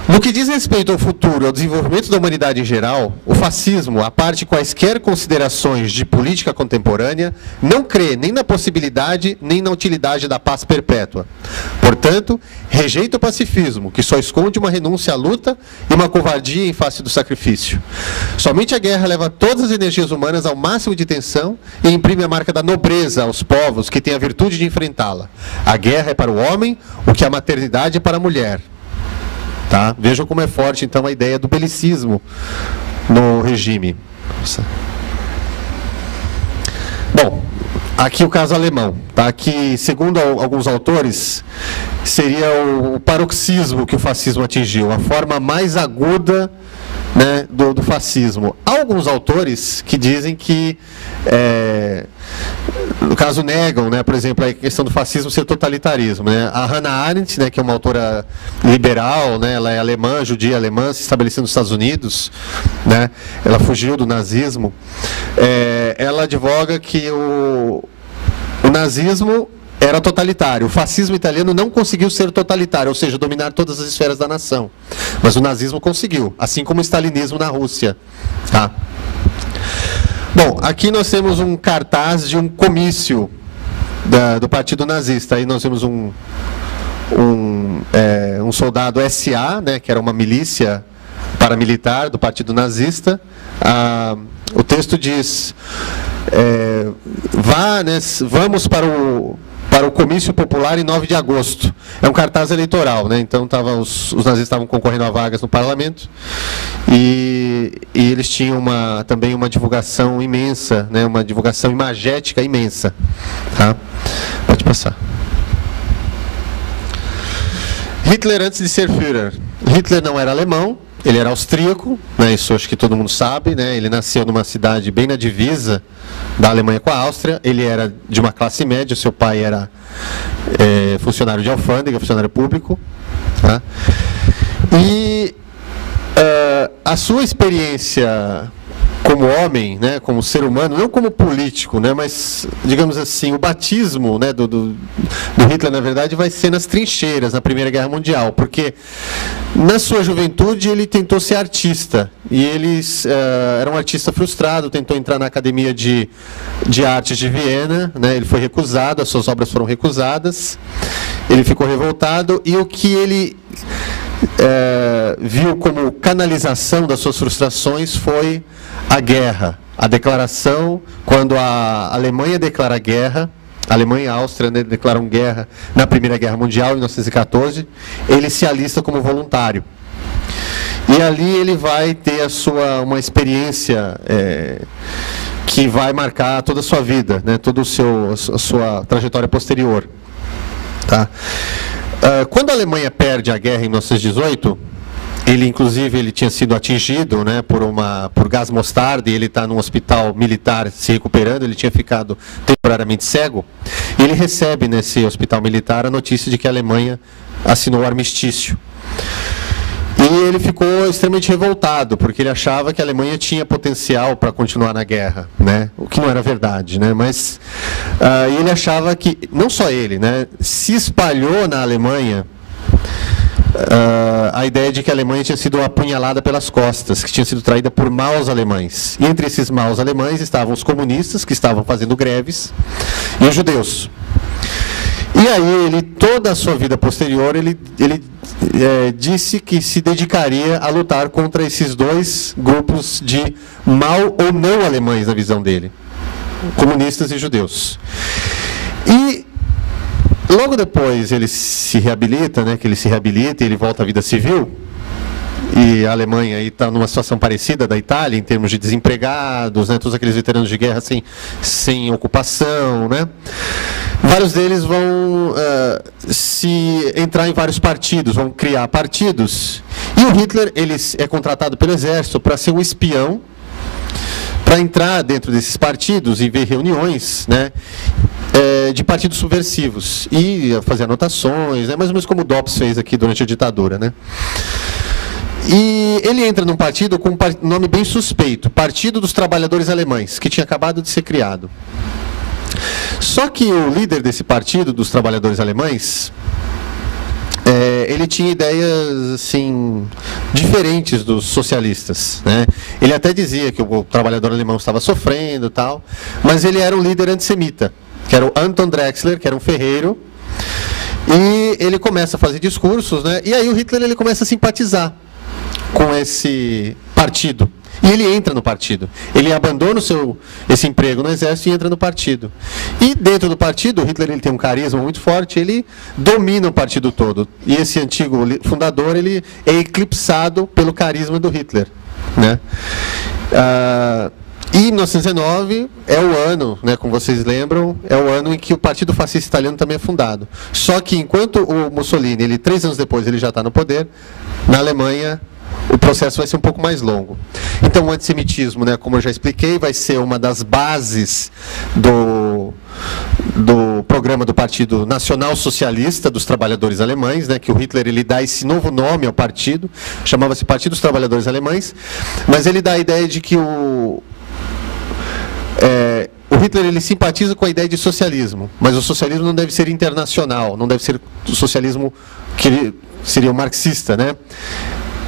No que diz respeito ao futuro e ao desenvolvimento da humanidade em geral, o fascismo, à parte quaisquer considerações de política contemporânea, não crê nem na possibilidade nem na utilidade da paz perpétua. Portanto, rejeita o pacifismo, que só esconde uma renúncia à luta e uma covardia em face do sacrifício. Somente a guerra leva todas as energias humanas ao máximo de tensão e imprime a marca da nobreza aos povos que têm a virtude de enfrentá-la. A guerra é para o homem o que a maternidade é para a mulher. Tá? Vejam como é forte, então, a ideia do belicismo no regime. Bom, aqui o caso alemão. Tá? Que, segundo alguns autores, seria o paroxismo que o fascismo atingiu, a forma mais aguda, né, do fascismo. Há alguns autores que dizem que, no caso, negam, né, por exemplo, a questão do fascismo ser totalitarismo. Né? A Hannah Arendt, né, que é uma autora liberal, né, ela é alemã, judia alemã, se estabeleceu nos Estados Unidos, né, ela fugiu do nazismo. Ela advoga que o nazismo era totalitário. O fascismo italiano não conseguiu ser totalitário, ou seja, dominar todas as esferas da nação. Mas o nazismo conseguiu, assim como o stalinismo na Rússia. Tá? Bom, aqui nós temos um cartaz de um comício do Partido Nazista. Aí nós temos um soldado SA, né, que era uma milícia paramilitar do Partido Nazista. O texto diz: vamos para o comício popular em 9 de agosto. É um cartaz eleitoral, né? Então os nazistas estavam concorrendo a vagas no parlamento e eles tinham também uma divulgação imensa, né? Uma divulgação imagética imensa. Tá? Pode passar. Hitler antes de ser Führer. Hitler não era alemão, ele era austríaco, né? Isso acho que todo mundo sabe, né? Ele nasceu numa cidade bem na divisa da Alemanha com a Áustria. Ele era de uma classe média, seu pai era funcionário de alfândega, funcionário público. Tá? E a sua experiência como homem, né, como ser humano, não como político, né, mas, digamos assim, o batismo, né, do Hitler, na verdade, vai ser nas trincheiras, na Primeira Guerra Mundial, porque na sua juventude ele tentou ser artista, e ele era um artista frustrado, tentou entrar na Academia de Artes de Viena, né, ele foi recusado, as suas obras foram recusadas, ele ficou revoltado, e o que ele viu como canalização das suas frustrações foi a guerra, a declaração, quando a Alemanha declara guerra, a Alemanha e a Áustria, né, declaram guerra na Primeira Guerra Mundial, em 1914, ele se alista como voluntário. E ali ele vai ter uma experiência que vai marcar toda a sua vida, né, toda a sua trajetória posterior. Tá? Quando a Alemanha perde a guerra em 1918, ele tinha sido atingido, né, por gás mostarda, e ele está num hospital militar se recuperando, ele tinha ficado temporariamente cego, e ele recebe nesse hospital militar a notícia de que a Alemanha assinou o armistício. E ele ficou extremamente revoltado, porque ele achava que a Alemanha tinha potencial para continuar na guerra, né? O que não era verdade, né? Mas ele achava que, não só ele, né, se espalhou na Alemanha a ideia de que a Alemanha tinha sido apunhalada pelas costas, que tinha sido traída por maus alemães. E entre esses maus alemães estavam os comunistas, que estavam fazendo greves, e os judeus. E aí, toda a sua vida posterior, ele disse que se dedicaria a lutar contra esses dois grupos de mal ou não alemães, na visão dele, comunistas e judeus. E logo depois ele se reabilita, né, e ele volta à vida civil, e a Alemanha está numa situação parecida da Itália, em termos de desempregados, né, todos aqueles veteranos de guerra sem ocupação, né? Vários deles vão se entrar em vários partidos, vão criar partidos. E o Hitler, ele é contratado pelo exército para ser um espião, para entrar dentro desses partidos e ver reuniões, né, de partidos subversivos e fazer anotações, né, mais ou menos como o Dops fez aqui durante a ditadura, né. E ele entra num partido com um nome bem suspeito, Partido dos Trabalhadores Alemães, que tinha acabado de ser criado. Só que o líder desse partido, dos trabalhadores alemães, ele tinha ideias assim diferentes dos socialistas, né? Ele até dizia que o trabalhador alemão estava sofrendo e tal, mas ele era um líder antissemita, que era o Anton Drexler, que era um ferreiro, e ele começa a fazer discursos, né? E aí o Hitler ele começa a simpatizar com esse partido. E ele entra no partido. Ele abandona esse emprego no exército e entra no partido. E dentro do partido, o Hitler ele tem um carisma muito forte, ele domina o partido todo. E esse antigo fundador ele é eclipsado pelo carisma do Hitler, né? E 1919 é o ano, né, como vocês lembram, é o ano em que o Partido Fascista Italiano também é fundado. Só que enquanto o Mussolini, 3 anos depois, ele já está no poder, na Alemanha o processo vai ser um pouco mais longo. Então, o antissemitismo, né, como eu já expliquei, vai ser uma das bases do programa do Partido Nacional Socialista dos Trabalhadores Alemães, né, que o Hitler ele dá esse novo nome ao partido, chamava-se Partido dos Trabalhadores Alemães, mas ele dá a ideia de que o Hitler ele simpatiza com a ideia de socialismo, mas o socialismo não deve ser internacional, não deve ser o socialismo que seria o marxista, né?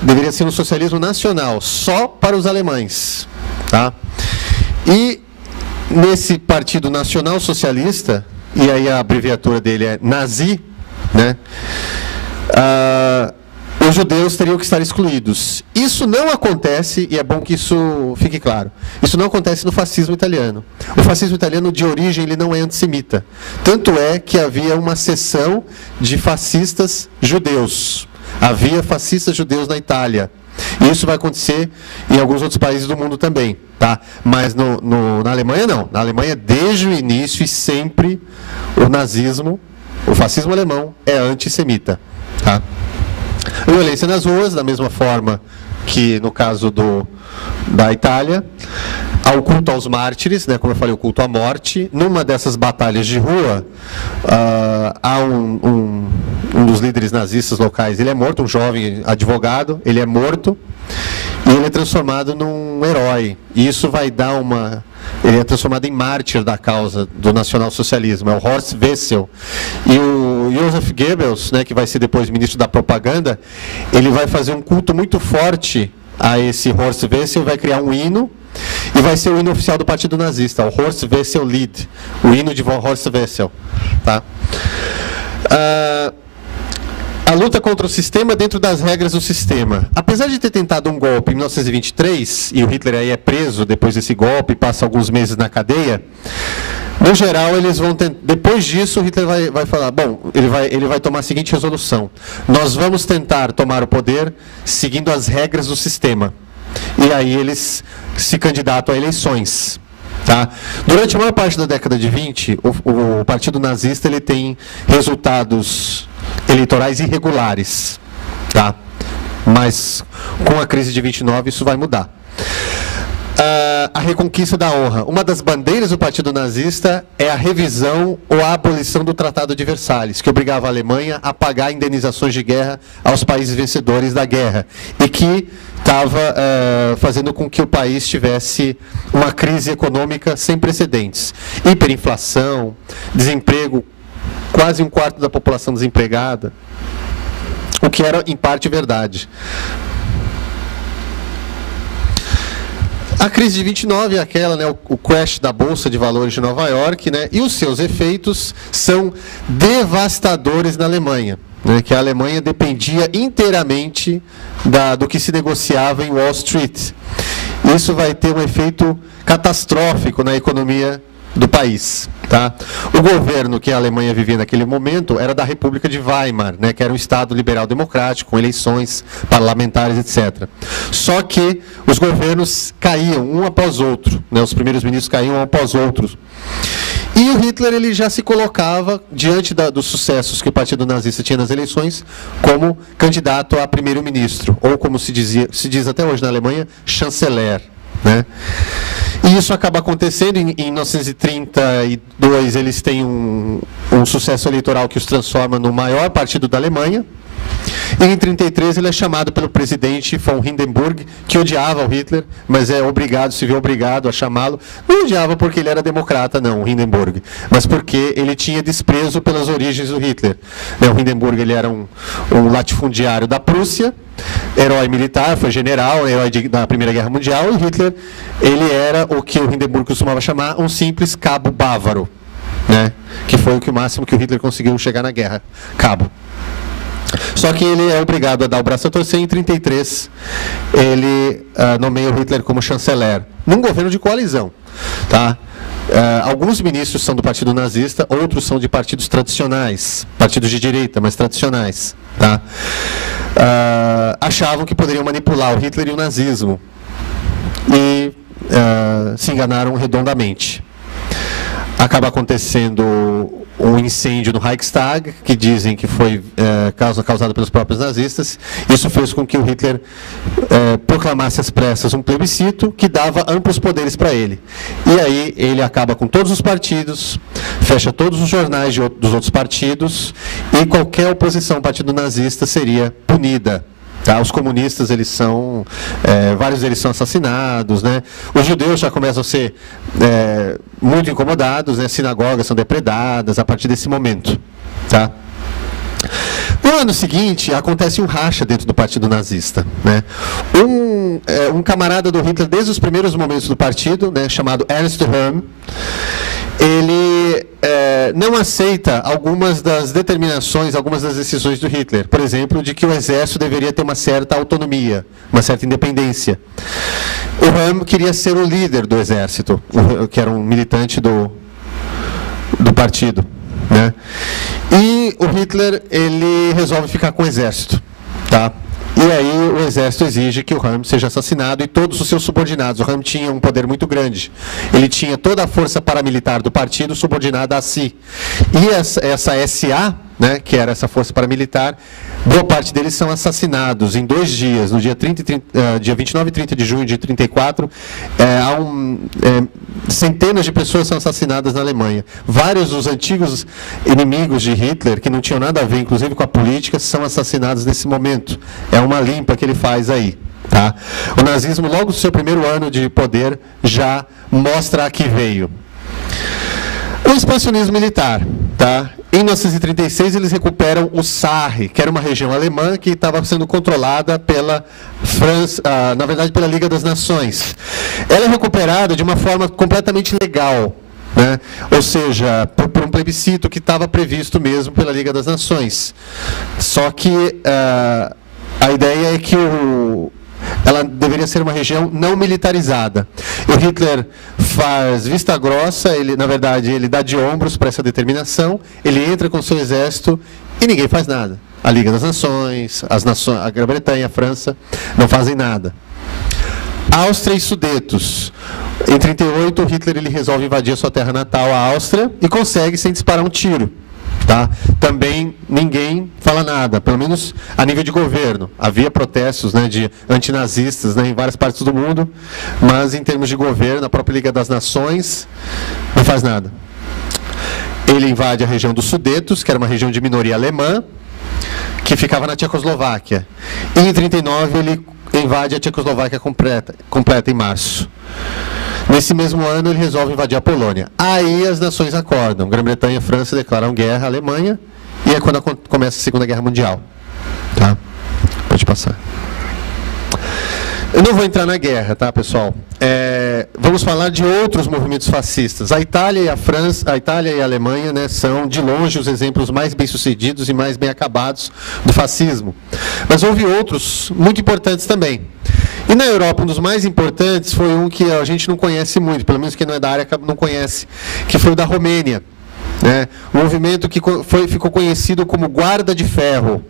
Deveria ser um socialismo nacional, só para os alemães, tá? E nesse Partido Nacional Socialista, e aí a abreviatura dele é Nazi, né? Os judeus teriam que estar excluídos. Isso não acontece, e é bom que isso fique claro, isso não acontece no fascismo italiano. O fascismo italiano, de origem, ele não é antissemita. Tanto é que havia uma seção de fascistas judeus. Havia fascistas judeus na Itália. E isso vai acontecer em alguns outros países do mundo também, tá? Mas na Alemanha, não. Na Alemanha, desde o início e sempre, o nazismo, o fascismo alemão, é antissemita, tá? Violência nas ruas, da mesma forma que no caso da Itália. Há o culto aos mártires, né, como eu falei, o culto à morte. Numa dessas batalhas de rua, há um dos líderes nazistas locais, ele é morto, um jovem advogado, ele é morto, e ele é transformado num herói. E isso vai dar ele é transformado em mártir da causa do nacionalsocialismo, é o Horst Wessel. E o Joseph Goebbels, né, que vai ser depois ministro da propaganda, ele vai fazer um culto muito forte a esse Horst Wessel, vai criar um hino, e vai ser o hino oficial do Partido Nazista, o Horst Wessel Lied, o hino de Horst Wessel. Tá? A luta contra o sistema dentro das regras do sistema. Apesar de ter tentado um golpe em 1923, e o Hitler aí é preso depois desse golpe, passa alguns meses na cadeia, no geral, eles vão depois disso, o Hitler vai falar, bom, ele vai tomar a seguinte resolução: nós vamos tentar tomar o poder seguindo as regras do sistema. E aí eles se candidatam a eleições. Tá? Durante a maior parte da década de 20, o Partido Nazista ele tem resultados eleitorais irregulares. Tá? Mas com a crise de 29 isso vai mudar. A reconquista da honra. Uma das bandeiras do Partido Nazista é a revisão ou a abolição do Tratado de Versalhes, que obrigava a Alemanha a pagar indenizações de guerra aos países vencedores da guerra, e que estava fazendo com que o país tivesse uma crise econômica sem precedentes. Hiperinflação, desemprego, quase um quarto da população desempregada, o que era, em parte, verdade. A crise de 29 é aquela, né, o crash da Bolsa de Valores de Nova York, né, e os seus efeitos são devastadores na Alemanha, né, que a Alemanha dependia inteiramente do que se negociava em Wall Street. Isso vai ter um efeito catastrófico na economia do país. Tá? O governo que a Alemanha vivia naquele momento era da República de Weimar, né, que era um Estado liberal-democrático, com eleições parlamentares, etc. Só que os governos caíam um após outro, né, os primeiros ministros caíam um após outros. E o Hitler ele já se colocava, diante dos sucessos que o Partido Nazista tinha nas eleições, como candidato a primeiro-ministro, ou como se diz até hoje na Alemanha, chanceler. Né? E isso acaba acontecendo. Em 1932 eles têm um sucesso eleitoral que os transforma no maior partido da Alemanha. E em 1933 ele é chamado pelo presidente von Hindenburg, que odiava o Hitler, mas se vê obrigado a chamá-lo. Não odiava porque ele era democrata, não, o Hindenburg, mas porque ele tinha desprezo pelas origens do Hitler. O Hindenburg ele era um latifundiário da Prússia, herói militar, foi general, herói da Primeira Guerra Mundial, e Hitler ele era o que o Hindenburg costumava chamar um simples cabo bávaro, né? Que foi o máximo que o Hitler conseguiu chegar na guerra, cabo. Só que ele é obrigado a dar o braço a torcer. Em 1933 ele nomeia o Hitler como chanceler, num governo de coalizão, tá? Alguns ministros são do partido nazista, outros são de partidos tradicionais, partidos de direita, mas tradicionais, tá? Achavam que poderiam manipular o Hitler e o nazismo e se enganaram redondamente. Acaba acontecendo um incêndio no Reichstag, que dizem que foi causado pelos próprios nazistas. Isso fez com que o Hitler proclamasse às pressas um plebiscito que dava amplos poderes para ele. E aí ele acaba com todos os partidos, fecha todos os jornais dos outros partidos, e qualquer oposição ao partido nazista seria punida. Tá? Os comunistas, vários deles são assassinados, né? Os judeus já começam a ser muito incomodados, né? Sinagogas são depredadas a partir desse momento. Tá? No ano seguinte, acontece um racha dentro do partido nazista, né? Um camarada do Hitler, desde os primeiros momentos do partido, né, chamado Ernst Röhm, ele não aceita algumas das determinações, algumas das decisões do Hitler. Por exemplo, de que o exército deveria ter uma certa autonomia, uma certa independência. O Röhm queria ser o líder do exército, que era um militante do partido, né? E o Hitler ele resolve ficar com o exército, tá? E aí o exército exige que o Röhm seja assassinado e todos os seus subordinados. O Röhm tinha um poder muito grande. Ele tinha toda a força paramilitar do partido subordinada a si. E essa SA, né, que era essa força paramilitar, boa parte deles são assassinados em 2 dias. No dia 29 e 30 de junho de 1934, centenas de pessoas são assassinadas na Alemanha. Vários dos antigos inimigos de Hitler, que não tinham nada a ver, inclusive, com a política, são assassinados nesse momento. É uma limpa que ele faz aí. Tá? O nazismo, logo no seu primeiro ano de poder, já mostra a que veio. O expansionismo militar. Tá? Em 1936, eles recuperam o Sarre, que era uma região alemã que estava sendo controlada pela França, na verdade, pela Liga das Nações. Ela é recuperada de uma forma completamente legal, né? Ou seja, por um plebiscito que estava previsto mesmo pela Liga das Nações. Só que a ideia é que ela deveria ser uma região não militarizada. E o Hitler faz vista grossa, na verdade, ele dá de ombros para essa determinação, ele entra com seu exército e ninguém faz nada. A Liga das Nações, a Grã-Bretanha, a França, não fazem nada. Áustria e Sudetos. Em 1938, o Hitler ele resolve invadir a sua terra natal, a Áustria, e consegue sem disparar um tiro. Tá? Também ninguém fala nada, pelo menos a nível de governo. Havia protestos, né, de antinazistas, né, em várias partes do mundo, mas em termos de governo, a própria Liga das Nações não faz nada. Ele invade a região dos Sudetos, que era uma região de minoria alemã, que ficava na Tchecoslováquia. E em 1939 ele invade a Tchecoslováquia completa em março. Nesse mesmo ano, ele resolve invadir a Polônia. Aí as nações acordam. Grã-Bretanha e França declaram guerra à Alemanha, e é quando começa a Segunda Guerra Mundial. Tá? Pode passar. Eu não vou entrar na guerra, tá, pessoal? Vamos falar de outros movimentos fascistas. A Itália e a Alemanha, né, são, de longe, os exemplos mais bem-sucedidos e mais bem acabados do fascismo. Mas houve outros muito importantes também. E na Europa, um dos mais importantes foi um que a gente não conhece muito, pelo menos quem não é da área não conhece, que foi o da Romênia, né? Um movimento que ficou conhecido como Guarda de Ferro.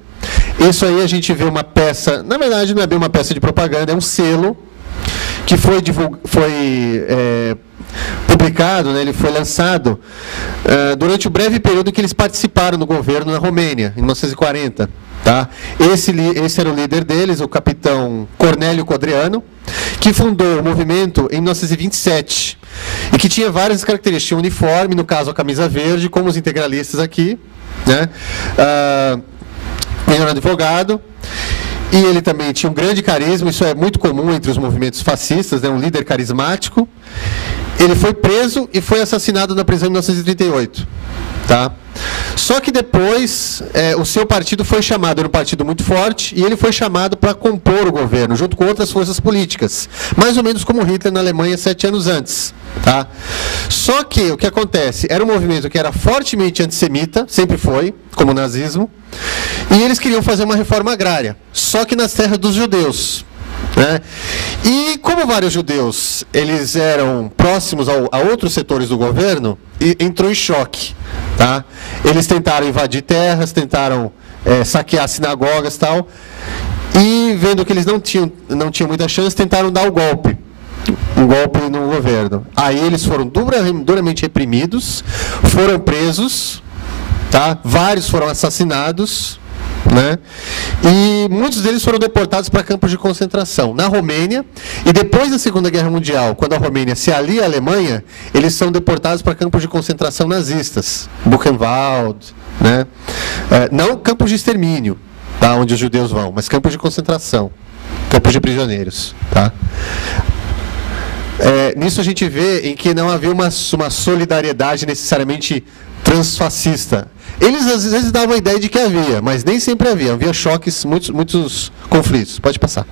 Isso aí a gente vê uma peça, na verdade não é bem uma peça de propaganda, é um selo que foi publicado, né, ele foi lançado durante o breve período que eles participaram do governo na Romênia, em 1940. Tá? Esse era o líder deles, o capitão Cornélio Codreanu, que fundou o movimento em 1927 e que tinha várias características. Tinha um uniforme, no caso a camisa verde, como os integralistas aqui, né? Ele era advogado, E ele também tinha um grande carisma, isso é muito comum entre os movimentos fascistas, né? Um líder carismático. Ele foi preso e foi assassinado na prisão em 1938. Tá? Só que depois o seu partido foi chamado, era um partido muito forte, e ele foi chamado para compor o governo, junto com outras forças políticas, mais ou menos como Hitler na Alemanha 7 anos antes. Tá? Só que o que acontece? Era um movimento que era fortemente antissemita, sempre foi, como o nazismo, e eles queriam fazer uma reforma agrária, só que nas terras dos judeus. Né? E como vários judeus eles eram próximos a outros setores do governo, entrou em choque. Tá? Eles tentaram invadir terras, tentaram saquear sinagogas e tal, e vendo que eles não tinham muita chance, tentaram dar um golpe no governo. Aí eles foram duramente reprimidos, foram presos, tá? Vários foram assassinados, né? E muitos deles foram deportados para campos de concentração na Romênia, e depois da Segunda Guerra Mundial, quando a Romênia se alia à Alemanha, eles são deportados para campos de concentração nazistas, Buchenwald, né? Não campos de extermínio, tá? Onde os judeus vão, mas campos de concentração, campos de prisioneiros, tá? Nisso a gente vê em que não havia uma solidariedade necessariamente transfascista. Eles às vezes davam a ideia de que havia, mas nem sempre havia choques, muitos conflitos. Pode passar.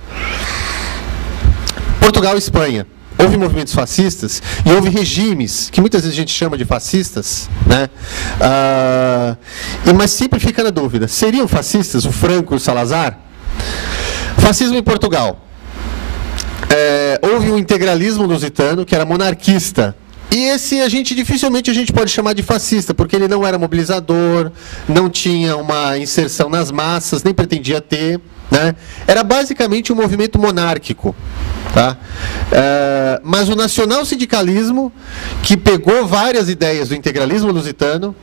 Portugal e Espanha. Houve movimentos fascistas e houve regimes, que muitas vezes a gente chama de fascistas, né? Mas sempre fica na dúvida, seriam fascistas o Franco e o Salazar? Fascismo em Portugal. Houve um integralismo lusitano, que era monarquista. E esse dificilmente a gente pode chamar de fascista, porque ele não era mobilizador, não tinha uma inserção nas massas, nem pretendia ter, né? Era basicamente um movimento monárquico. Tá? Mas o nacional-sindicalismo, que pegou várias ideias do integralismo lusitano,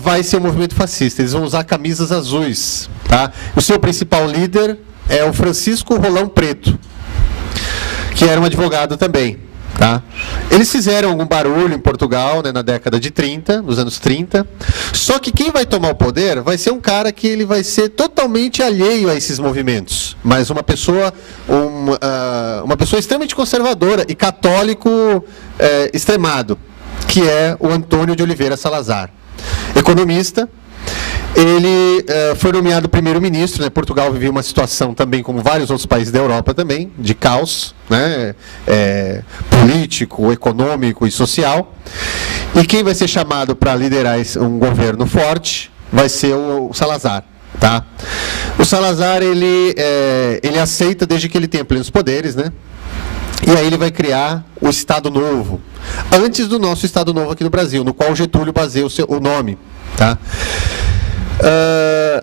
vai ser um movimento fascista. Eles vão usar camisas azuis. Tá? O seu principal líder é o Francisco Rolão Preto, que era um advogado também. Tá? Eles fizeram algum barulho em Portugal, né, na década de 30, nos anos 30, só que quem vai tomar o poder vai ser um cara que ele vai ser totalmente alheio a esses movimentos, mas uma pessoa extremamente conservadora e católico extremado, que é o Antônio de Oliveira Salazar, economista. Ele foi nomeado primeiro-ministro, né? Portugal vivia uma situação também, como vários outros países da Europa também, de caos, né? Político, econômico e social. E quem vai ser chamado para liderar um governo forte vai ser o Salazar. Tá? O Salazar, ele aceita desde que ele tenha plenos poderes, né? E aí ele vai criar o Estado Novo, antes do nosso Estado Novo aqui no Brasil, no qual Getúlio baseia o nome. Tá?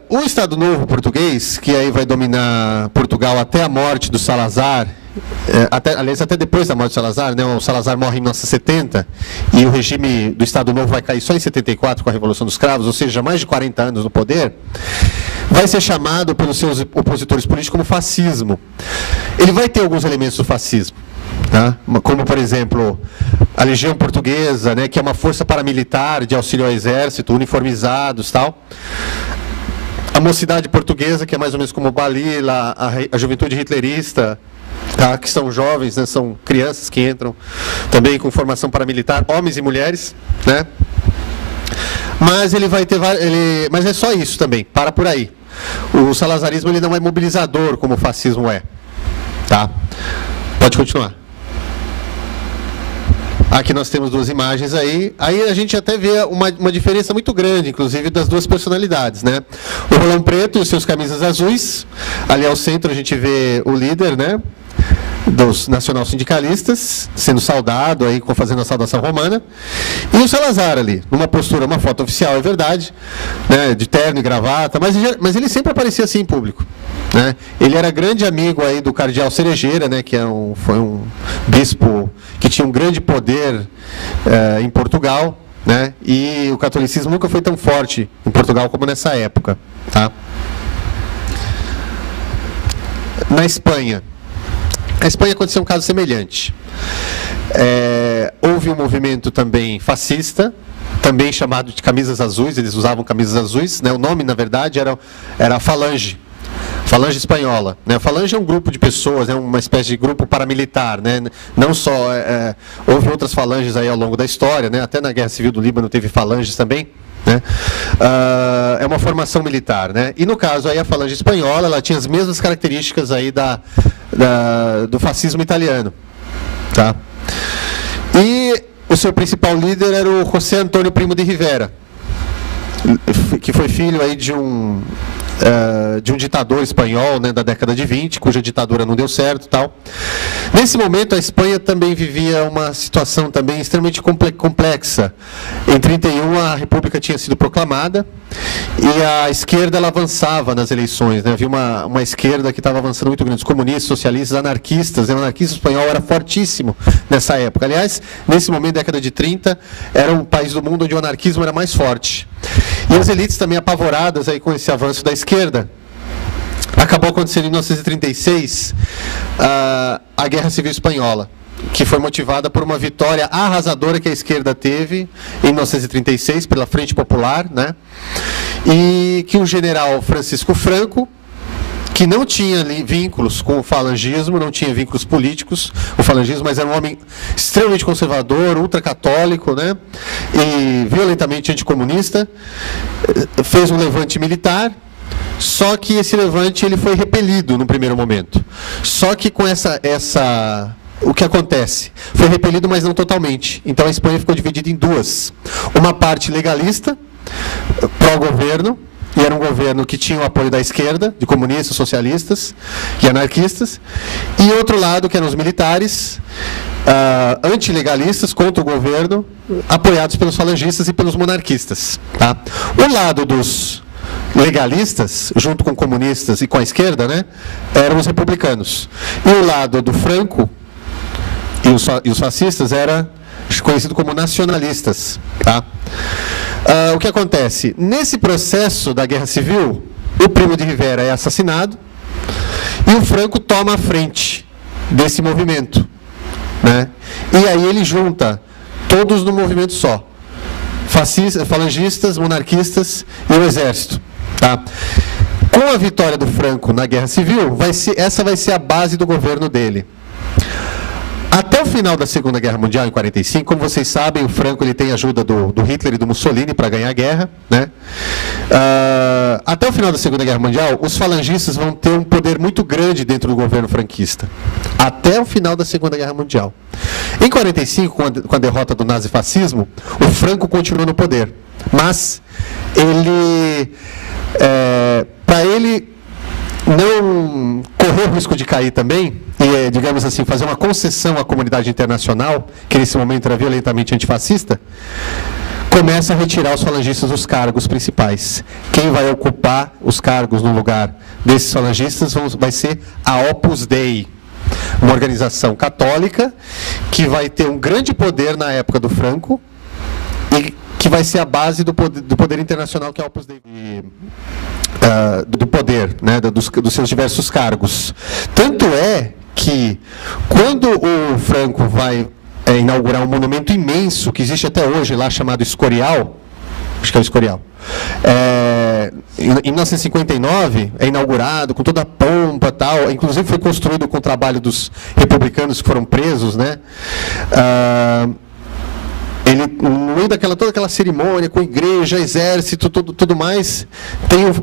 O Estado Novo português, que aí vai dominar Portugal até a morte do Salazar, aliás, até depois da morte do Salazar, né? O Salazar morre em 1970 e o regime do Estado Novo vai cair só em 74 com a Revolução dos Cravos, ou seja, mais de 40 anos no poder, vai ser chamado pelos seus opositores políticos como fascismo. Ele vai ter alguns elementos do fascismo. Tá? Como, por exemplo, a Legião Portuguesa, né, que é uma força paramilitar de auxílio ao exército, uniformizados, tal. A Mocidade Portuguesa, que é mais ou menos como o Balila, a juventude hitlerista, tá? Que são jovens, né, são crianças que entram também com formação paramilitar, homens e mulheres, né? Mas ele vai ter, mas é só isso também, para por aí. O salazarismo ele não é mobilizador como o fascismo é. Tá? Pode continuar. Aqui nós temos duas imagens aí. Aí a gente até vê uma diferença muito grande, inclusive, das duas personalidades, né? O Rolão Preto e os seus camisas azuis. Ali ao centro a gente vê o líder, né, dos nacional-sindicalistas, sendo saudado, aí, fazendo a saudação romana. E o Salazar ali, numa postura, uma foto oficial, é verdade, né, de terno e gravata, mas ele sempre aparecia assim em público. Né? Ele era grande amigo aí do cardeal Cerejeira, né, que foi um bispo que tinha um grande poder em Portugal, né, e o catolicismo nunca foi tão forte em Portugal como nessa época. Tá? Na Espanha. Na Espanha aconteceu um caso semelhante. Houve um movimento também fascista, também chamado de camisas azuis, eles usavam camisas azuis, né? O nome, na verdade, era a Falange. Falange Espanhola. Né? A Falange é um grupo de pessoas, é uma espécie de grupo paramilitar. Né? Não só... houve outras falanges aí ao longo da história, né? Até na Guerra Civil do Líbano teve falanges também. Né? É uma formação militar. Né? E, no caso, aí, a Falange Espanhola ela tinha as mesmas características aí do fascismo italiano. Tá? E o seu principal líder era o José Antônio Primo de Rivera, que foi filho aí de um ditador espanhol, né, da década de 20, cuja ditadura não deu certo, tal. Nesse momento, a Espanha também vivia uma situação também extremamente complexa. Em 31, a República tinha sido proclamada e a esquerda ela avançava nas eleições. Né? Havia uma esquerda que estava avançando muito grande, os comunistas, socialistas, anarquistas. Né? O anarquismo espanhol era fortíssimo nessa época. Aliás, nesse momento, década de 30, era um país do mundo onde o anarquismo era mais forte. E as elites também apavoradas aí com esse avanço da esquerda. Acabou acontecendo em 1936 a Guerra Civil Espanhola, que foi motivada por uma vitória arrasadora que a esquerda teve em 1936 pela Frente Popular, né? E que o general Francisco Franco, que não tinha vínculos com o falangismo, não tinha vínculos políticos, o falangismo, mas era um homem extremamente conservador, ultracatólico, né? E violentamente anticomunista, fez um levante militar. Só que esse levante ele foi repelido no primeiro momento. Só que com o que acontece? Foi repelido, mas não totalmente. Então a Espanha ficou dividida em duas. Uma parte legalista, pró-governo, e era um governo que tinha o apoio da esquerda, de comunistas, socialistas e anarquistas. E outro lado, que eram os militares, antilegalistas, contra o governo, apoiados pelos falangistas e pelos monarquistas. Tá? O lado dos legalistas, junto com comunistas e com a esquerda, né, eram os republicanos. E o lado do Franco e os fascistas era conhecido como nacionalistas. Tá? O que acontece? Nesse processo da Guerra Civil, o Primo de Rivera é assassinado e o Franco toma a frente desse movimento. Né? E aí ele junta todos no movimento só. Fascistas, falangistas, monarquistas e o exército. Tá? Com a vitória do Franco na Guerra Civil, essa vai ser a base do governo dele. Até o final da Segunda Guerra Mundial, em 1945, como vocês sabem, o Franco ele tem a ajuda do Hitler e do Mussolini para ganhar a guerra. Né? Até o final da Segunda Guerra Mundial, os falangistas vão ter um poder muito grande dentro do governo franquista. Até o final da Segunda Guerra Mundial. Em 1945, com a derrota do nazifascismo, o Franco continuou no poder. Mas para ele não correr o risco de cair também, e, digamos assim, fazer uma concessão à comunidade internacional, que nesse momento era violentamente antifascista, começa a retirar os falangistas dos cargos principais. Quem vai ocupar os cargos no lugar desses falangistas vai ser a Opus Dei, uma organização católica que vai ter um grande poder na época do Franco e que vai ser a base do poder internacional, que é a Opus Dei. Do poder, né, dos seus diversos cargos. Tanto é que, quando o Franco vai inaugurar um monumento imenso, que existe até hoje lá, chamado Escorial, acho que é o Escorial, em 1959, é inaugurado com toda a pompa, tal, inclusive foi construído com o trabalho dos republicanos que foram presos, né? Ele, no meio toda aquela cerimônia, com igreja, exército, tudo mais,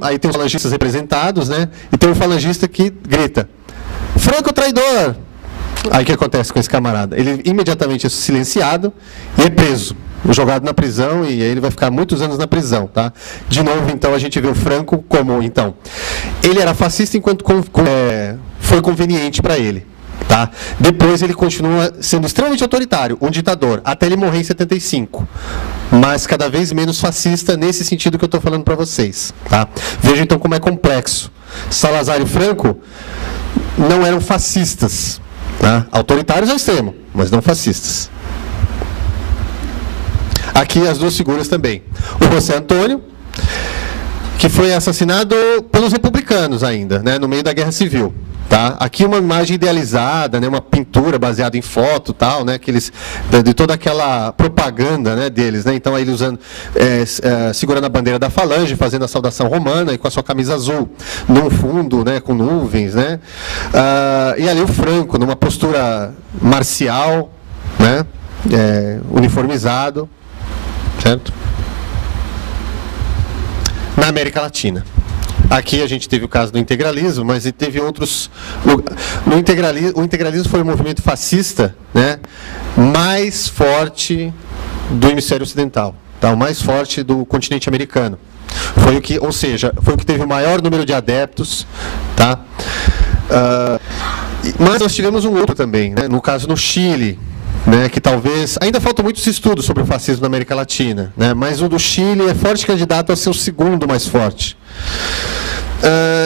aí tem os falangistas representados, né? E tem um falangista que grita: Franco traidor! Aí o que acontece com esse camarada? Ele imediatamente é silenciado e é preso, jogado na prisão, e aí ele vai ficar muitos anos na prisão. Tá? De novo, então, a gente vê o Franco como, então, ele era fascista enquanto foi conveniente para ele. Tá? Depois ele continua sendo extremamente autoritário, um ditador, até ele morrer em 75. Mas cada vez menos fascista nesse sentido que eu estou falando para vocês. Tá? Veja então como é complexo. Salazar e Franco não eram fascistas. Tá? Autoritários ao extremo, mas não fascistas. Aqui as duas figuras também. O José Antônio, que foi assassinado pelos republicanos ainda, né, no meio da Guerra Civil. Tá? Aqui uma imagem idealizada, né, uma pintura baseada em foto, tal, né, que eles, de toda aquela propaganda, né, deles. Né, então, aí ele usando, segurando a bandeira da Falange, fazendo a saudação romana e com a sua camisa azul, num fundo, né, com nuvens. Né, e ali o Franco, numa postura marcial, né, uniformizado, certo? Na América Latina. Aqui a gente teve o caso do integralismo, mas teve outros. O integralismo foi o movimento fascista, né, mais forte do hemisfério ocidental, tá? O mais forte do continente americano. Foi o que, ou seja, foi o que teve o maior número de adeptos, tá? Mas nós tivemos um outro também, né, no caso no Chile. Né, que talvez, ainda faltam muitos estudos sobre o fascismo na América Latina, né, mas o do Chile é forte candidato a ser o segundo mais forte.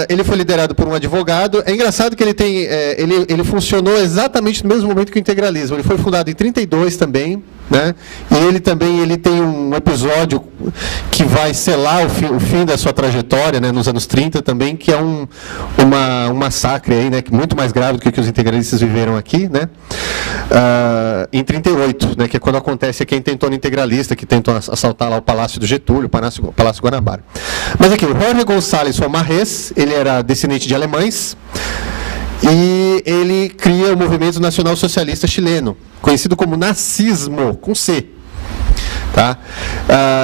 Ele foi liderado por um advogado. É engraçado que ele funcionou exatamente no mesmo momento que o integralismo. Ele foi fundado em 1932 também, né? E ele tem um episódio que vai selar o fim da sua trajetória, né, nos anos 30 também, que é um massacre aí, né, muito mais grave do que os integralistas viveram aqui, né? Em 1938, né, que é quando acontece aqui a intentona integralista, que tentam assaltar lá o Palácio do Getúlio, o Palácio Guanabara. Mas aqui, o Jorge Gonçalves Fomarrés, ele era descendente de alemães, e ele cria o Movimento Nacional Socialista Chileno, conhecido como nazismo, com C. Tá?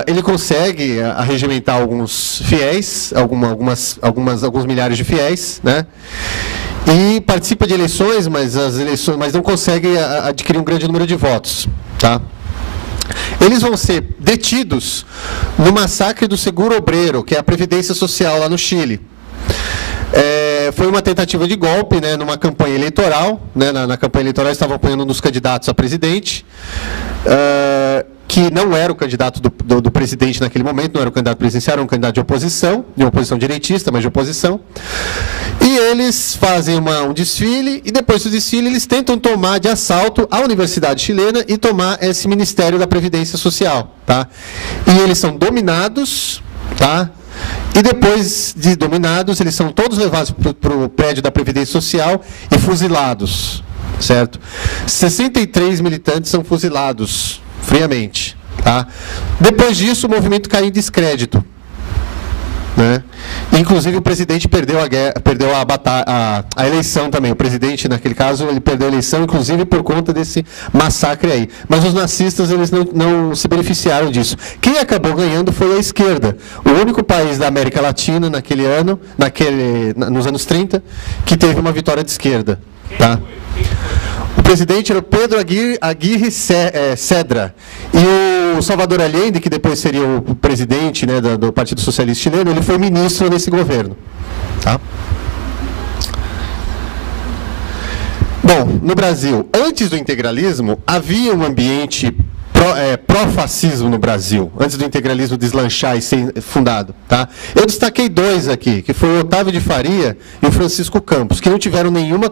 Ele consegue arregimentar alguns fiéis, alguns milhares de fiéis, né? E participa de eleições, mas não consegue adquirir um grande número de votos. Tá? Eles vão ser detidos no massacre do Seguro Obreiro, que é a Previdência Social lá no Chile. Foi uma tentativa de golpe, né, numa campanha eleitoral. Né, na campanha eleitoral estavam apoiando um dos candidatos a presidente, que não era o candidato do presidente naquele momento, não era o candidato presidencial, era um candidato de uma oposição direitista, mas de oposição. E eles fazem um desfile, e depois do desfile eles tentam tomar de assalto a Universidade Chilena e tomar esse Ministério da Previdência Social. Tá? E eles são dominados, tá? E depois de dominados, eles são todos levados para o prédio da Previdência Social e fuzilados, certo? 63 militantes são fuzilados friamente. Tá? Depois disso, o movimento caiu em descrédito. Né? Inclusive, o presidente perdeu a eleição também. O presidente, naquele caso, ele perdeu a eleição, inclusive por conta desse massacre aí. Mas os nazistas eles não se beneficiaram disso. Quem acabou ganhando foi a esquerda. O único país da América Latina, naquele ano, nos anos 30, que teve uma vitória de esquerda. Tá? O presidente era o Pedro Aguirre Cedra. E o Salvador Allende, que depois seria o presidente, né, do Partido Socialista Chileno, ele foi ministro nesse governo. Tá? Bom, no Brasil, antes do integralismo, havia um ambiente pró-fascismo no Brasil, antes do integralismo deslanchar e ser fundado. Tá? Eu destaquei dois aqui, que foi o Otávio de Faria e o Francisco Campos, que não tiveram nenhuma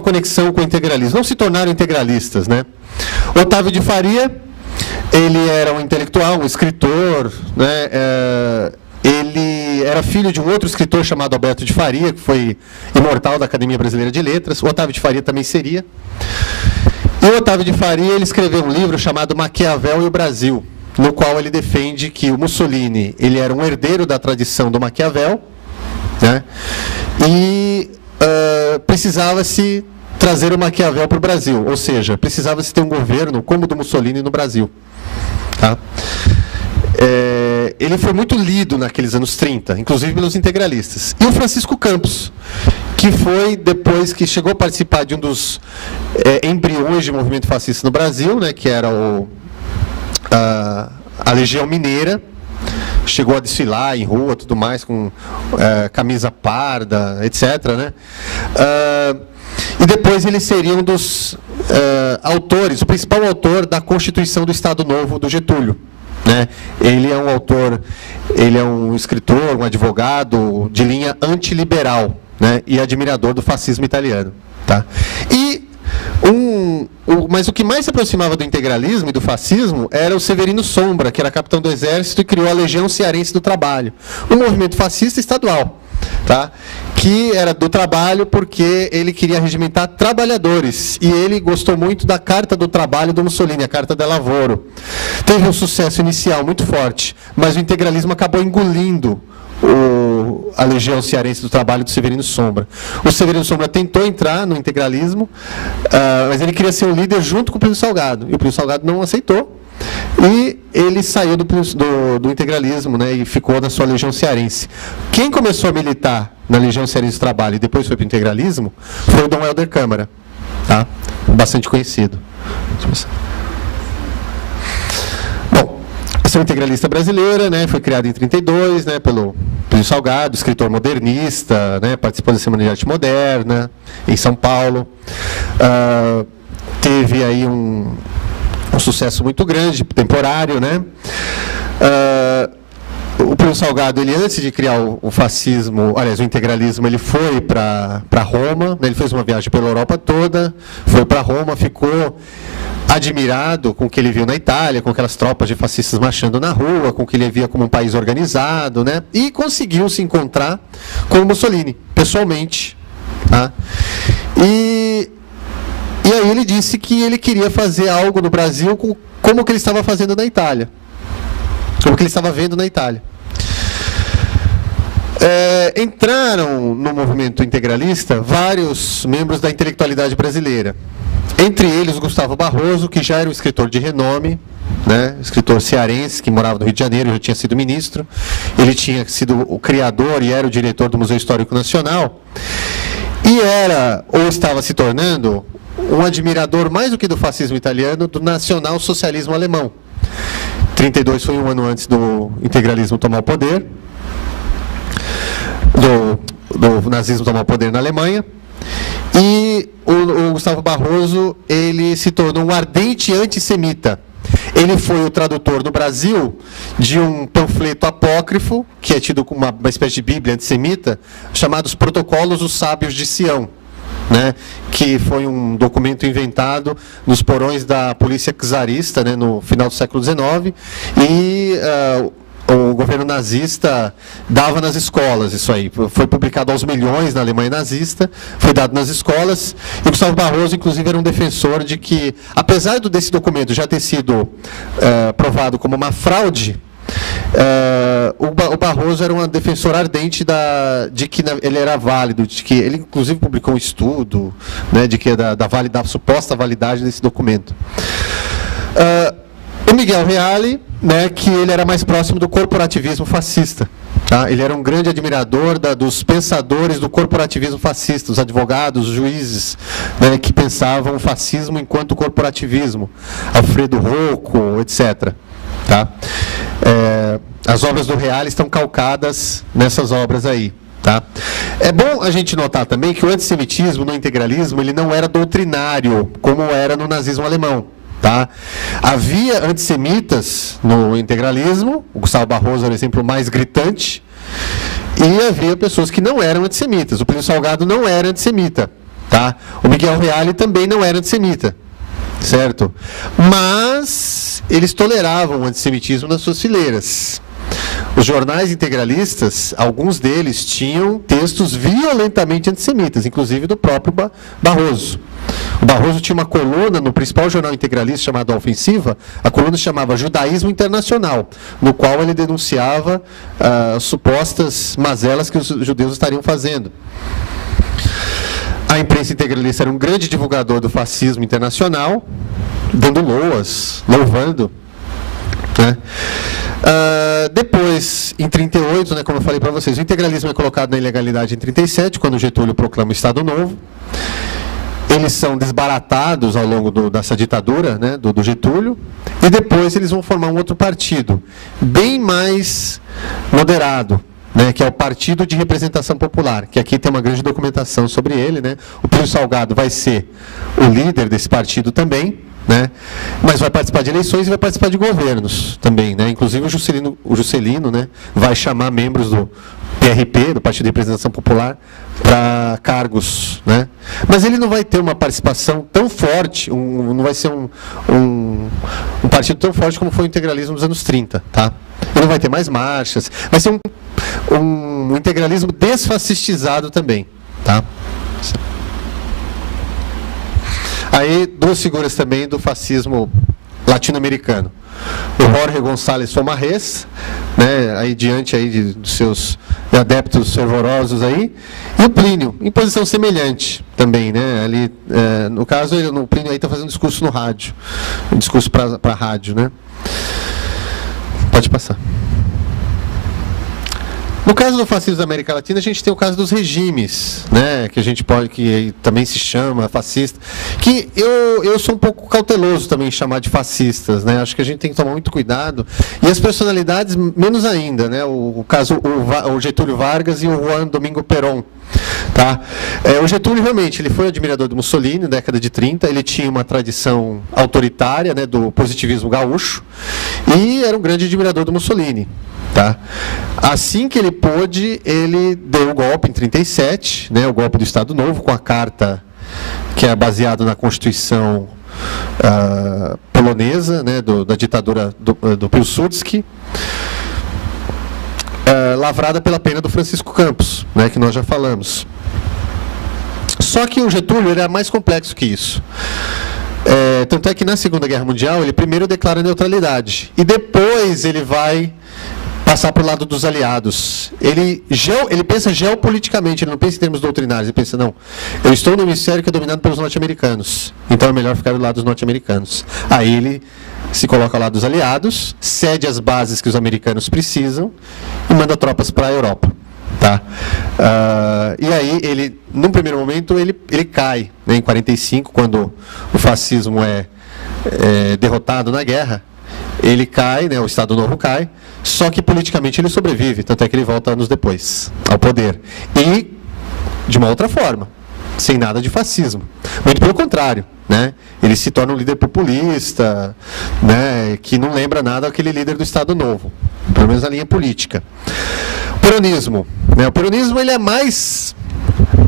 conexão com o integralismo, não se tornaram integralistas. Né? Otávio de Faria, ele era um intelectual, um escritor, né? Ele era filho de um outro escritor chamado Alberto de Faria, que foi imortal da Academia Brasileira de Letras. O Otávio de Faria também seria. E o Otávio de Faria ele escreveu um livro chamado Maquiavel e o Brasil, no qual ele defende que o Mussolini ele era um herdeiro da tradição do Maquiavel, né? E precisava-se trazer o Maquiavel para o Brasil, ou seja, precisava-se ter um governo como o do Mussolini no Brasil. Tá? Ele foi muito lido naqueles anos 30, inclusive pelos integralistas. E o Francisco Campos, que foi, depois que chegou a participar de um dos embriões de movimento fascista no Brasil, né, que era a Legião Mineira, chegou a desfilar em rua, tudo mais, com camisa parda, etc. Né? E depois ele seria um dos autores, o principal autor da Constituição do Estado Novo do Getúlio. Né? Ele é um autor, ele é um escritor, um advogado de linha antiliberal, né? E admirador do fascismo italiano. Tá? E Mas o que mais se aproximava do integralismo e do fascismo era o Severino Sombra, que era capitão do Exército e criou a Legião Cearense do Trabalho, um movimento fascista estadual, tá? Que era do trabalho porque ele queria regimentar trabalhadores, e ele gostou muito da Carta do Trabalho do Mussolini, a Carta del Lavoro. Teve um sucesso inicial muito forte, mas o integralismo acabou engolindo a Legião Cearense do Trabalho do Severino Sombra. O Severino Sombra tentou entrar no integralismo, mas ele queria ser o líder junto com o Plínio Salgado, e o Plínio Salgado não aceitou, e ele saiu do integralismo, né, e ficou na sua Legião Cearense. Quem começou a militar na Legião Cearense do Trabalho e depois foi para o integralismo foi o Dom Helder Câmara, tá? Bastante conhecido. Bom, a Ação Integralista Brasileira, né, foi criada em 1932, né, pelo Plínio Salgado, escritor modernista, né, participou da Semana de Arte Moderna em São Paulo. Teve aí um sucesso muito grande, temporário, né? O Plínio Salgado, ele antes de criar o fascismo, aliás, o integralismo, ele foi para Roma, né? Ele fez uma viagem pela Europa toda, foi para Roma, ficou admirado com o que ele viu na Itália, com aquelas tropas de fascistas marchando na rua, com o que ele via como um país organizado, né? E conseguiu se encontrar com o Mussolini, pessoalmente, tá? E aí ele disse que ele queria fazer algo no Brasil como o que ele estava fazendo na Itália. Como o que ele estava vendo na Itália. Entraram no movimento integralista vários membros da intelectualidade brasileira. Entre eles, o Gustavo Barroso, que já era um escritor de renome, né, escritor cearense, que morava no Rio de Janeiro, já tinha sido ministro. Ele tinha sido o criador e era o diretor do Museu Histórico Nacional. E era, ou estava se tornando, um admirador, mais do que do fascismo italiano, do nacional-socialismo alemão. 1932 foi um ano antes do integralismo tomar o poder, do nazismo tomar o poder na Alemanha. E o Gustavo Barroso, ele se tornou um ardente antissemita. Ele foi o tradutor no Brasil de um panfleto apócrifo, que é tido como uma espécie de bíblia antissemita, chamado Os Protocolos dos Sábios de Sião, né, que foi um documento inventado nos porões da polícia czarista, né, no final do século XIX, e o governo nazista dava nas escolas isso aí. Foi publicado aos milhões na Alemanha nazista, foi dado nas escolas, e o Gustavo Barroso, inclusive, era um defensor de que, apesar desse documento já ter sido provado como uma fraude, o Barroso era um defensor ardente de que ele era válido, de que ele inclusive publicou um estudo, né, de que da suposta validade desse documento. O Miguel Reale, né, que ele era mais próximo do corporativismo fascista. Tá? Ele era um grande admirador dos pensadores do corporativismo fascista, os advogados, os juízes, né, que pensavam o fascismo enquanto corporativismo. Alfredo Rocco, etc. Tá? As obras do Reale estão calcadas nessas obras aí. Tá? É bom a gente notar também que o antissemitismo no integralismo ele não era doutrinário, como era no nazismo alemão. Tá? Havia antissemitas no integralismo, o Gustavo Barroso era o exemplo mais gritante, e havia pessoas que não eram antissemitas. O Plínio Salgado não era antissemita. Tá? O Miguel Reale também não era antissemita. Certo? Mas eles toleravam o antissemitismo nas suas fileiras. Os jornais integralistas, alguns deles tinham textos violentamente antissemitas, inclusive do próprio Barroso. O Barroso tinha uma coluna no principal jornal integralista chamado A Ofensiva, a coluna se chamava Judaísmo Internacional, no qual ele denunciava supostas mazelas que os judeus estariam fazendo. A imprensa integralista era um grande divulgador do fascismo internacional, dando loas, louvando, né? Depois, em 1938, né, como eu falei para vocês, o integralismo é colocado na ilegalidade em 1937, quando o Getúlio proclama o Estado Novo. Eles são desbaratados ao longo dessa ditadura, né, do Getúlio, e depois eles vão formar um outro partido, bem mais moderado, né, que é o Partido de Representação Popular, que aqui tem uma grande documentação sobre ele, né? O Plínio Salgado vai ser o líder desse partido também, né? Mas vai participar de eleições e vai participar de governos também, né? Inclusive o Juscelino, né, vai chamar membros PRP, do Partido de Representação Popular, para cargos, né? Mas ele não vai ter uma participação tão forte, não vai ser um partido tão forte como foi o integralismo dos anos 30, tá? Ele não vai ter mais marchas, vai ser um integralismo desfascistizado também, tá? Aí, duas figuras também do fascismo latino-americano. O Jorge González Fomarrés, né, aí diante aí dos seus adeptos fervorosos aí, e o Plínio, em posição semelhante também, né? Ali, no caso, o Plínio aí está fazendo um discurso no rádio, um discurso para a rádio, né? Pode passar. No caso do fascismo da América Latina, a gente tem o caso dos regimes, né, que também se chama fascista, que eu sou um pouco cauteloso também em chamar de fascistas, né? Acho que a gente tem que tomar muito cuidado, e as personalidades menos ainda, né? O caso o Getúlio Vargas e o Juan Domingo Perón. Tá? O Getúlio realmente ele foi admirador do Mussolini na década de 30, ele tinha uma tradição autoritária, né, do positivismo gaúcho, e era um grande admirador do Mussolini. Tá? Assim que ele pôde, ele deu o golpe em 37, né, o golpe do Estado Novo, com a carta que é baseada na Constituição polonesa, né, da ditadura do Piłsudski, lavrada pela pena do Francisco Campos, né, que nós já falamos. Só que o Getúlio era mais complexo que isso. Tanto é que na Segunda Guerra Mundial ele primeiro declara neutralidade e depois ele vai passar para o lado dos aliados. Ele pensa geopoliticamente, ele não pensa em termos doutrinários, ele pensa, não, eu estou no hemisfério que é dominado pelos norte-americanos, então é melhor ficar do lado dos norte-americanos. Aí ele se coloca ao lado dos aliados, cede as bases que os americanos precisam e manda tropas para a Europa. Tá? E aí, ele, num primeiro momento, ele cai, né, em 45, quando o fascismo é derrotado na guerra. Ele cai, né, o Estado Novo cai, só que politicamente ele sobrevive, tanto é que ele volta anos depois ao poder. E de uma outra forma, sem nada de fascismo. Muito pelo contrário, né? Ele se torna um líder populista, né, que não lembra nada daquele líder do Estado Novo, pelo menos na linha política. O peronismo, né? O peronismo ele é mais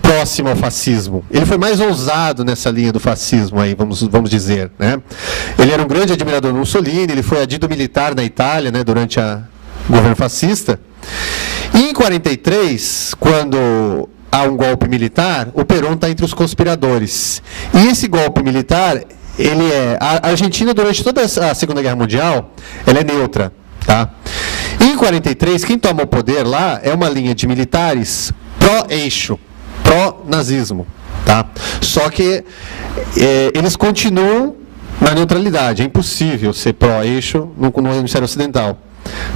próximo ao fascismo. Ele foi mais ousado nessa linha do fascismo, aí, vamos dizer, né? Ele era um grande admirador do Mussolini, ele foi adido militar na Itália, né, durante o governo fascista. E em 43, quando há um golpe militar, o Perón está entre os conspiradores. E esse golpe militar, a Argentina, durante toda a Segunda Guerra Mundial, ela é neutra. Tá? E em 43, quem toma o poder lá é uma linha de militares pró-eixo, pró-nazismo. Tá? Só que eles continuam na neutralidade. É impossível ser pró-eixo no hemisfério ocidental,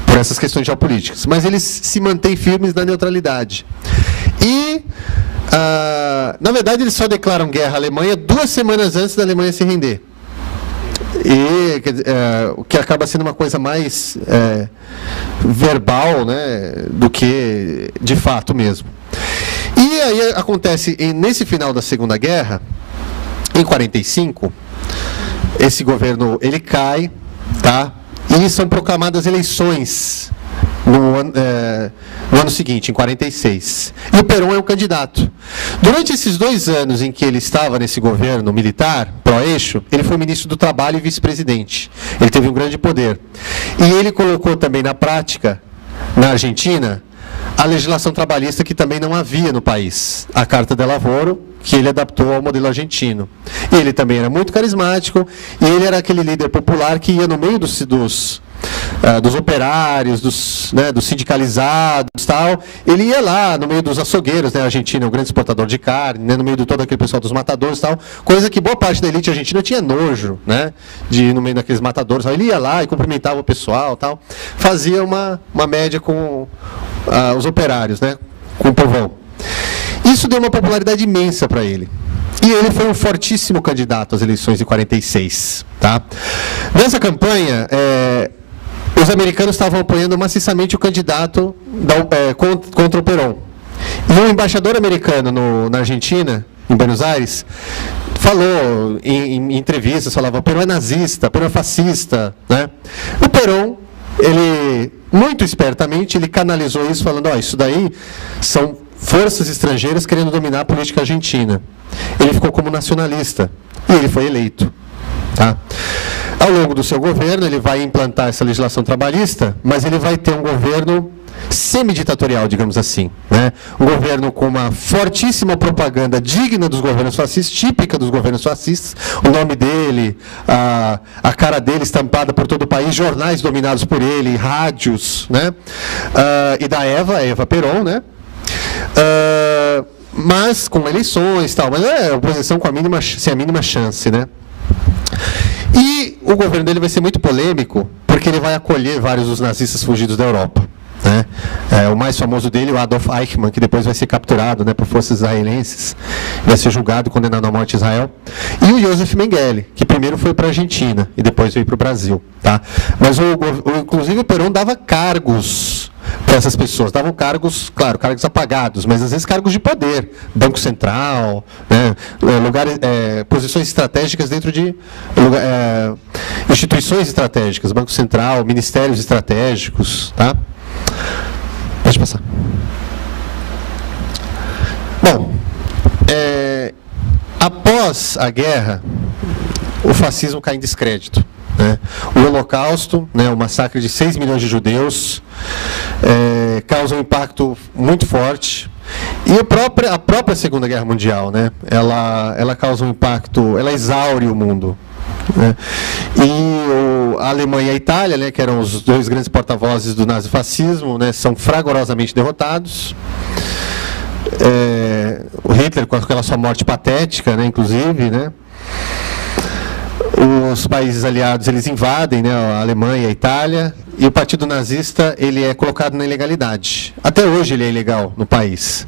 por essas questões geopolíticas. Mas eles se mantêm firmes na neutralidade. E, na verdade, eles só declaram guerra à Alemanha 2 semanas antes da Alemanha se render. E o que acaba sendo uma coisa mais verbal, né, do que de fato mesmo. E aí acontece, nesse final da Segunda Guerra, em 45, esse governo ele cai, tá? E são proclamadas eleições no ano seguinte, em 46. E o Perón é o candidato. Durante esses 2 anos em que ele estava nesse governo militar, pró-eixo, ele foi ministro do Trabalho e vice-presidente. Ele teve um grande poder. E ele colocou também na prática, na Argentina, a legislação trabalhista que também não havia no país. A Carta del Lavoro, que ele adaptou ao modelo argentino. E ele também era muito carismático, e ele era aquele líder popular que ia no meio dos operários, dos sindicalizados, tal. Ele ia lá no meio dos açougueiros, né? A Argentina é um grande exportador de carne, né? No meio de todo aquele pessoal dos matadores, tal. Coisa que boa parte da elite argentina tinha nojo, né? De ir no meio daqueles matadores. Ele ia lá e cumprimentava o pessoal, tal. Fazia uma média com os operários, né? Com o povão. Isso deu uma popularidade imensa para ele. E ele foi um fortíssimo candidato às eleições de 46. Tá? Nessa campanha, os americanos estavam apoiando maciçamente o candidato contra o Perón. E um embaixador americano na Argentina, em Buenos Aires, falou em entrevistas, falava, Perón é nazista, Perón é fascista. Né? O Perón ele, muito espertamente, ele canalizou isso falando, isso daí são forças estrangeiras querendo dominar a política argentina. Ele ficou como nacionalista e ele foi eleito. Tá? Ao longo do seu governo, ele vai implantar essa legislação trabalhista, mas ele vai ter um governo semiditatorial, digamos assim, né? Um governo com uma fortíssima propaganda digna dos governos fascistas, típica dos governos fascistas, o nome dele, a cara dele estampada por todo o país, jornais dominados por ele, rádios, né? E da Eva Perón, né? Mas com eleições e tal, mas é oposição sem a mínima chance, né? E o governo dele vai ser muito polêmico, porque ele vai acolher vários dos nazistas fugidos da Europa. Né? O mais famoso dele, o Adolf Eichmann, que depois vai ser capturado, né, por forças israelenses, vai ser julgado e condenado à morte em Israel, e o Joseph Mengele, que primeiro foi para a Argentina e depois veio para o Brasil. Tá? Mas, inclusive, o Perón dava cargos para essas pessoas, davam cargos, claro, cargos apagados, mas às vezes cargos de poder, Banco Central, né, posições estratégicas dentro de instituições estratégicas, Banco Central, ministérios estratégicos, tá? Pode passar. Bom, após a guerra, o fascismo cai em descrédito. Né? O Holocausto, né, o massacre de 6 milhões de judeus, causa um impacto muito forte. E a própria Segunda Guerra Mundial, né, ela causa um impacto, ela exaure o mundo. Né? E a Alemanha e a Itália, né, que eram os dois grandes porta-vozes do nazifascismo, né, são fragorosamente derrotados. O Hitler, com aquela sua morte patética, né, inclusive, né, os países aliados eles invadem, né, a Alemanha e a Itália, e o Partido Nazista ele é colocado na ilegalidade. Até hoje ele é ilegal no país.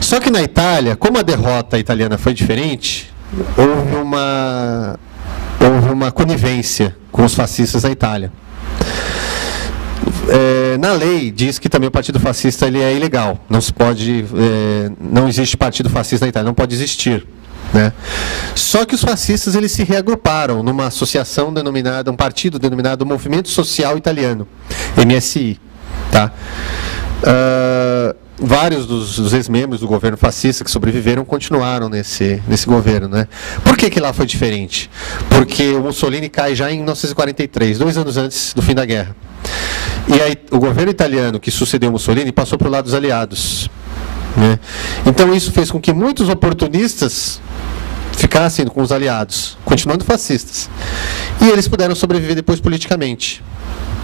Só que na Itália, como a derrota italiana foi diferente, houve uma conivência com os fascistas da Itália. Na lei diz que também o partido fascista ele é ilegal. Não se pode, não existe partido fascista na Itália, não pode existir. Né? Só que os fascistas eles se reagruparam numa associação denominada, um partido denominado Movimento Social Italiano, MSI. Tá? Vários dos ex-membros do governo fascista que sobreviveram continuaram nesse governo. Né? Por que lá foi diferente? Porque o Mussolini cai já em 1943, 2 anos antes do fim da guerra. E aí, o governo italiano que sucedeu Mussolini passou para o lado dos aliados. Né? Então isso fez com que muitos oportunistas ficassem com os aliados, continuando fascistas. E eles puderam sobreviver depois politicamente.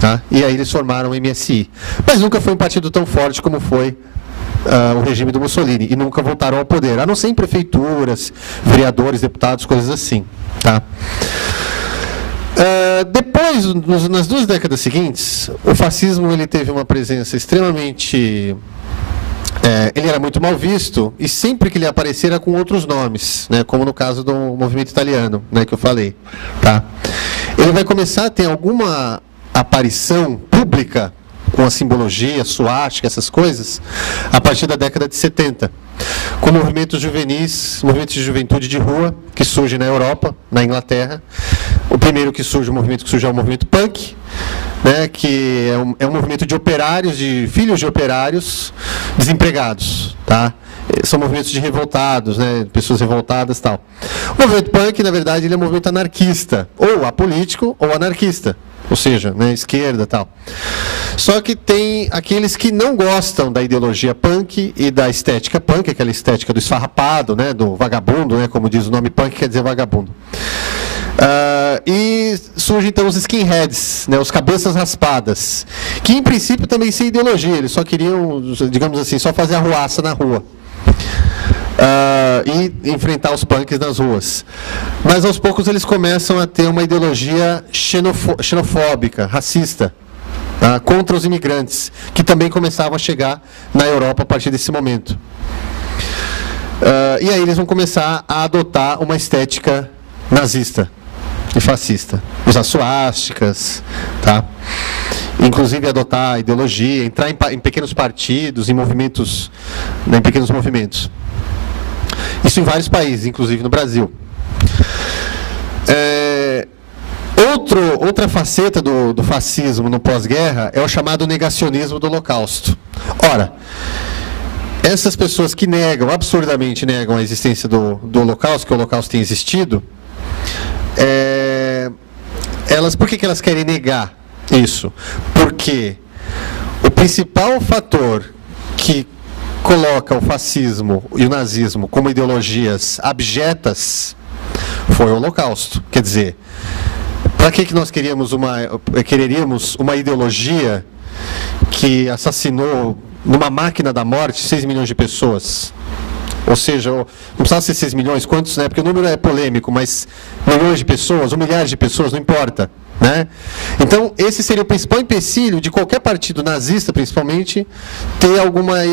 Tá? E aí eles formaram o MSI. Mas nunca foi um partido tão forte como foi o regime do Mussolini. E nunca voltaram ao poder, a não ser em prefeituras, vereadores, deputados, coisas assim. Tá? Depois, nas 2 décadas seguintes, o fascismo ele teve uma presença extremamente... ele era muito mal visto e sempre que ele aparecia era com outros nomes, né, como no caso do movimento italiano, né, que eu falei. Tá? Ele vai começar a ter alguma aparição pública com a simbologia, suástica, essas coisas, a partir da década de 70, com movimentos juvenis, movimentos de juventude de rua, que surgem na Europa, na Inglaterra. O primeiro que surge, o movimento que surge é o movimento punk, né, que é um movimento de operários, de filhos de operários desempregados. Tá? São movimentos de revoltados, né, pessoas revoltadas e tal. O movimento punk, na verdade, ele é um movimento anarquista, ou apolítico ou anarquista. Ou seja, né, esquerda e tal. Só que tem aqueles que não gostam da ideologia punk e da estética punk, aquela estética do esfarrapado, né, do vagabundo, né, como diz o nome punk, quer dizer vagabundo. E surgem então os skinheads, né, os cabeças raspadas, que em princípio também sem ideologia, eles só queriam, digamos assim, só fazer arruaça na rua. E enfrentar os punks nas ruas. Mas aos poucos eles começam a ter uma ideologia xenofóbica, racista, tá? Contra os imigrantes, que também começavam a chegar na Europa a partir desse momento. E aí eles vão começar a adotar uma estética nazista e fascista. Usar suásticas, tá? Inclusive adotar a ideologia, entrar em pequenos partidos, em movimentos, né, em pequenos movimentos. Isso em vários países, inclusive no Brasil. Outra faceta do fascismo no pós-guerra é o chamado negacionismo do Holocausto. Ora, essas pessoas que absurdamente negam a existência do Holocausto, que o Holocausto tem existido, por que elas querem negar isso? Porque o principal fator que coloca o fascismo e o nazismo como ideologias abjetas foi o Holocausto. Quer dizer, para que nós quereríamos uma ideologia que assassinou numa máquina da morte 6 milhões de pessoas? Ou seja, não precisava ser 6 milhões, quantos, né? Porque o número é polêmico, mas milhões de pessoas, ou milhares de pessoas, não importa. Né? Então, esse seria o principal empecilho de qualquer partido nazista, principalmente, ter alguma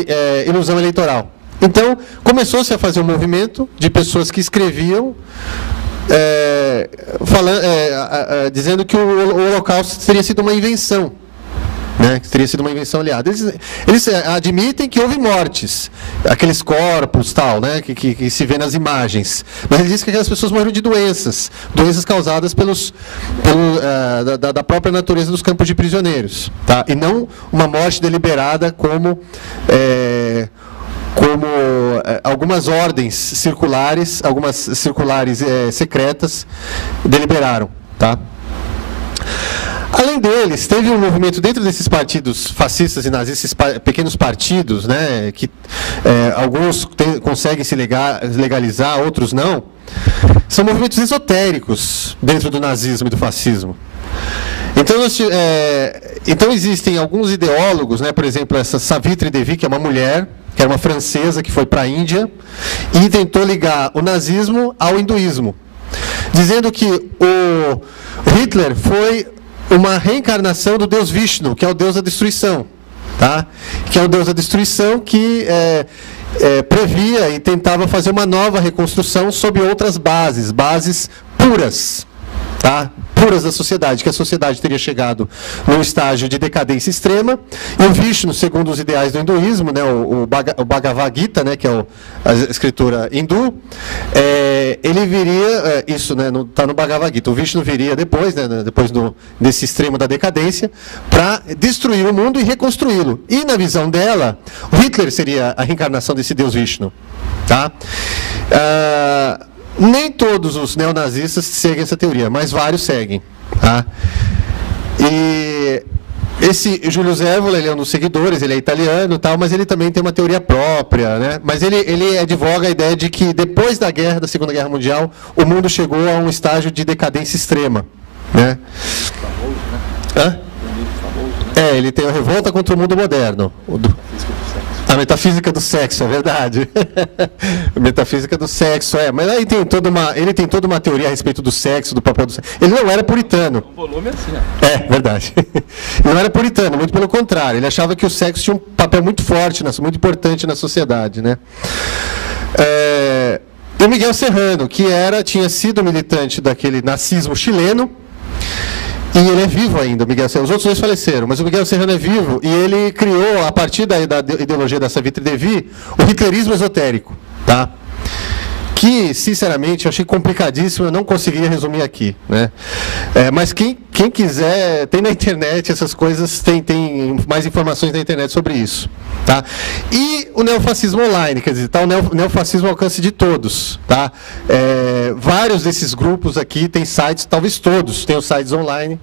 ilusão eleitoral. Então, começou-se a fazer um movimento de pessoas que escreviam dizendo que o Holocausto teria sido uma invenção. Né, que teria sido uma invenção aliada. Eles admitem que houve mortes, aqueles corpos tal, né, que se vê nas imagens, mas eles dizem que aquelas pessoas morreram de doenças causadas da própria natureza dos campos de prisioneiros, tá? E não uma morte deliberada como algumas ordens circulares, secretas deliberaram, tá? Além deles, teve um movimento dentro desses partidos fascistas e nazistas, pequenos partidos, né, que alguns conseguem se legalizar, outros não. São movimentos esotéricos dentro do nazismo e do fascismo. Então existem alguns ideólogos, né, por exemplo, essa Savitri Devi, que é uma mulher, que era uma francesa que foi para a Índia e tentou ligar o nazismo ao hinduísmo, dizendo que o Hitler foi uma reencarnação do deus Vishnu, que é o deus da destruição, tá? Que é o deus da destruição que previa e tentava fazer uma nova reconstrução sob outras bases puras, tá? Puras da sociedade, que a sociedade teria chegado num estágio de decadência extrema, e o Vishnu, segundo os ideais do hinduísmo, né, o Bhagavad Gita, né, que é a escritura hindu, ele viria, isso, né, está no Bhagavad Gita, o Vishnu viria depois, né, desse extremo da decadência, para destruir o mundo e reconstruí-lo. E na visão dela, o Hitler seria a reencarnação desse deus Vishnu, tá? Nem todos os neonazistas seguem essa teoria, mas vários seguem. Tá? E esse Júlio Zévola, ele é um dos seguidores, ele é italiano, tal, mas ele também tem uma teoria própria. Né? Mas ele advoga a ideia de que depois da Segunda Guerra Mundial, o mundo chegou a um estágio de decadência extrema. Né? Hã? Ele tem a revolta contra o mundo moderno. A metafísica do sexo, é verdade. Metafísica do sexo, mas aí ele tem toda uma teoria a respeito do sexo, do papel do sexo. Ele não era puritano. Um volume assim, verdade. Ele não era puritano, muito pelo contrário. Ele achava que o sexo tinha um papel muito forte, muito importante na sociedade, né? E o Miguel Serrano, que tinha sido militante daquele nazismo chileno, e ele é vivo ainda, o Miguel Serrano. Os outros dois faleceram, mas o Miguel Serrano é vivo e ele criou, a partir da ideologia da Savitri Devi, o hitlerismo esotérico, tá? Que, sinceramente, eu achei complicadíssimo, eu não conseguia resumir aqui, né? Mas quem quiser, tem na internet essas coisas, tem mais informações na internet sobre isso, tá? E o neofascismo online, quer dizer, tá, o neofascismo ao alcance de todos, tá? Vários desses grupos aqui têm sites, talvez todos tenham sites online,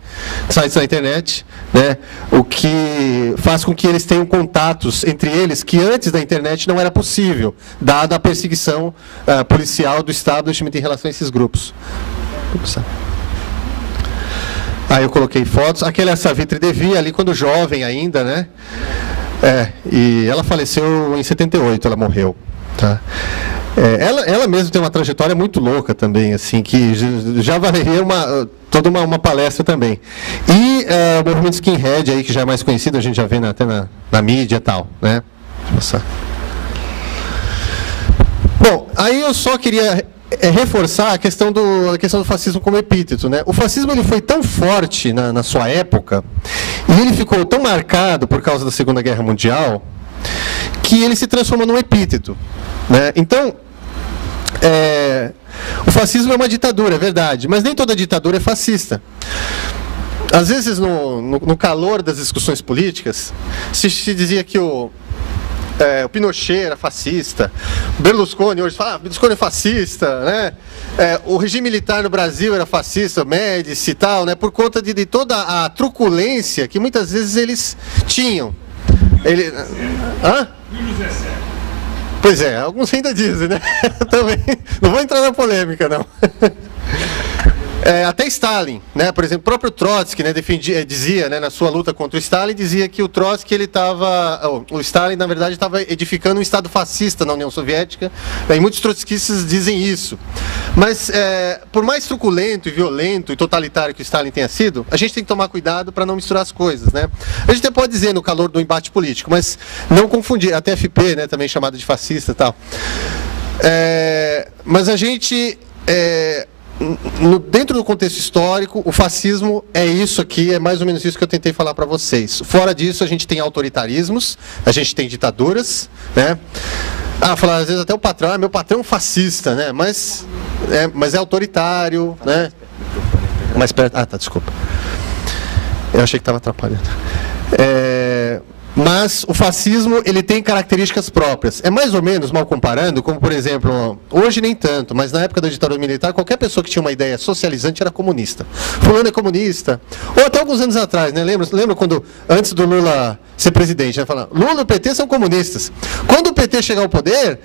sites na internet, né? O que faz com que eles tenham contatos entre eles que antes da internet não era possível, dada a perseguição policial do establishment em relação a esses grupos. Aí eu coloquei fotos. Aquela é a Savitri Devi, ali quando jovem ainda, né? E ela faleceu em 78, ela morreu. Tá? Ela mesma tem uma trajetória muito louca também, assim, que já valeria toda uma palestra também. E o movimento skinhead aí, que já é mais conhecido, a gente já vê até na mídia e tal, né? Deixa eu passar. Bom, aí eu só queria reforçar a questão do fascismo como epíteto, né? O fascismo ele foi tão forte na sua época, e ele ficou tão marcado por causa da Segunda Guerra Mundial, que ele se transformou num epíteto, né? Então, O fascismo é uma ditadura, é verdade, mas nem toda ditadura é fascista. Às vezes, no calor das discussões políticas, se dizia que o Pinochet era fascista, Berlusconi hoje fala, Berlusconi é fascista, né? O regime militar no Brasil era fascista, Médici e tal, né? Por conta de toda a truculência que muitas vezes eles tinham. Hã? Pois é, alguns ainda dizem, né? Também. Não vou entrar na polêmica, não. Até Stalin, né? Por exemplo, o próprio Trotsky, né, dizia, né, na sua luta contra o Stalin, dizia que o Trotsky, o Stalin, na verdade, estava edificando um Estado fascista na União Soviética, né, e muitos trotskistas dizem isso. Mas, por mais truculento e violento e totalitário que o Stalin tenha sido, a gente tem que tomar cuidado para não misturar as coisas, né? A gente até pode dizer no calor do embate político, mas não confundir, a TFP, né, também chamada de fascista e tal. Mas a gente... dentro do contexto histórico, o fascismo é isso aqui, é mais ou menos isso que eu tentei falar para vocês. Fora disso, a gente tem autoritarismos, a gente tem ditaduras, né? Falar às vezes até o patrão, meu patrão é um fascista, né? Mas é autoritário, né? Mais perto. Tá, desculpa. Eu achei que estava atrapalhando. Mas o fascismo, ele tem características próprias. É mais ou menos, mal comparando, como, por exemplo, hoje nem tanto, mas na época da ditadura militar, qualquer pessoa que tinha uma ideia socializante era comunista. Fulano é comunista. Ou até alguns anos atrás, né? Lembra quando, antes do Lula ser presidente, né? Falando, Lula e o PT são comunistas. Quando o PT chegar ao poder,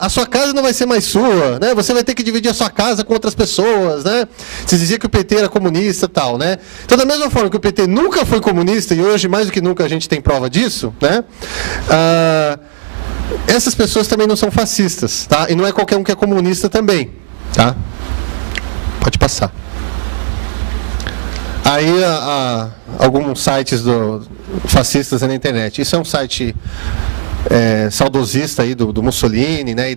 a sua casa não vai ser mais sua, né? Você vai ter que dividir a sua casa com outras pessoas, né? Se dizia que o PT era comunista e tal, né? Então, da mesma forma que o PT nunca foi comunista, e hoje, mais do que nunca, a gente tem prova disso, né? Essas pessoas também não são fascistas, tá? E não é qualquer um que é comunista também, tá? Pode passar. Aí, alguns sites fascistas na internet. Isso é um site saudosista aí do Mussolini, né? E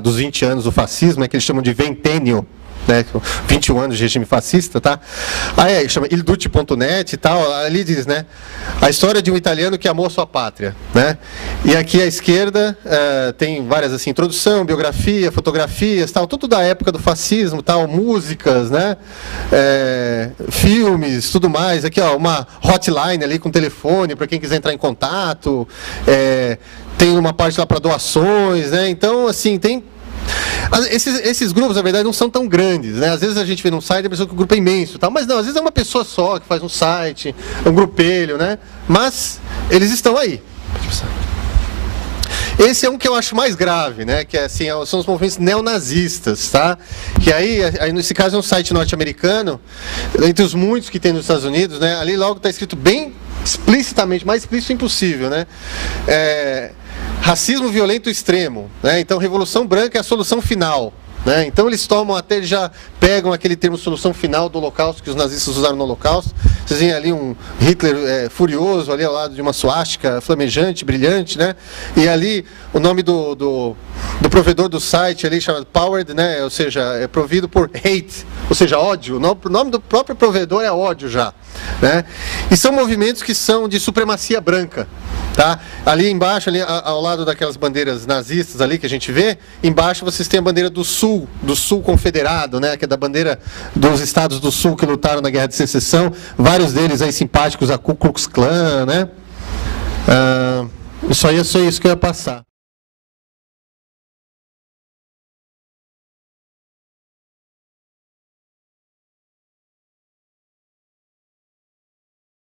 dos 20 anos do fascismo, né, que eles chamam de ventênio, né, 21 anos de regime fascista, tá? Aí chama ilduce.net e tal, ali diz, né, a história de um italiano que amou sua pátria, né? E aqui à esquerda tem várias, assim, introdução, biografia, fotografias, tal, tudo da época do fascismo, tal, músicas, né, filmes, tudo mais. Aqui, ó, uma hotline ali com telefone para quem quiser entrar em contato, tem uma parte lá para doações, né? Então, assim, tem... Esses grupos, na verdade, não são tão grandes, né? Às vezes a gente vê num site e a pessoa que o grupo é imenso, tal, mas não, às vezes é uma pessoa só que faz um site, um grupelho, né? Mas eles estão aí. Esse é um que eu acho mais grave, né? Que assim, são os movimentos neonazistas, tá? Que aí nesse caso é um site norte-americano, entre os muitos que tem nos Estados Unidos, né? Ali logo está escrito bem explicitamente, mais explícito impossível, né? Racismo violento extremo, né? Então Revolução Branca é a solução final, né? Então eles eles já pegam aquele termo solução final do Holocausto que os nazistas usaram no Holocausto. Vocês veem ali um Hitler furioso ali ao lado de uma suástica flamejante, brilhante, né? E ali o nome do provedor do site ali chamado Powered, né? Ou seja, é provido por hate, ou seja, ódio. O nome do próprio provedor é ódio já, né? E são movimentos que são de supremacia branca. Tá? Ali embaixo, ali ao lado daquelas bandeiras nazistas ali que a gente vê, embaixo vocês têm a bandeira do Sul Confederado, né? Que é da bandeira dos estados do Sul que lutaram na Guerra de Secessão, vários deles aí simpáticos a Ku Klux Klan, né? Só isso que eu ia passar.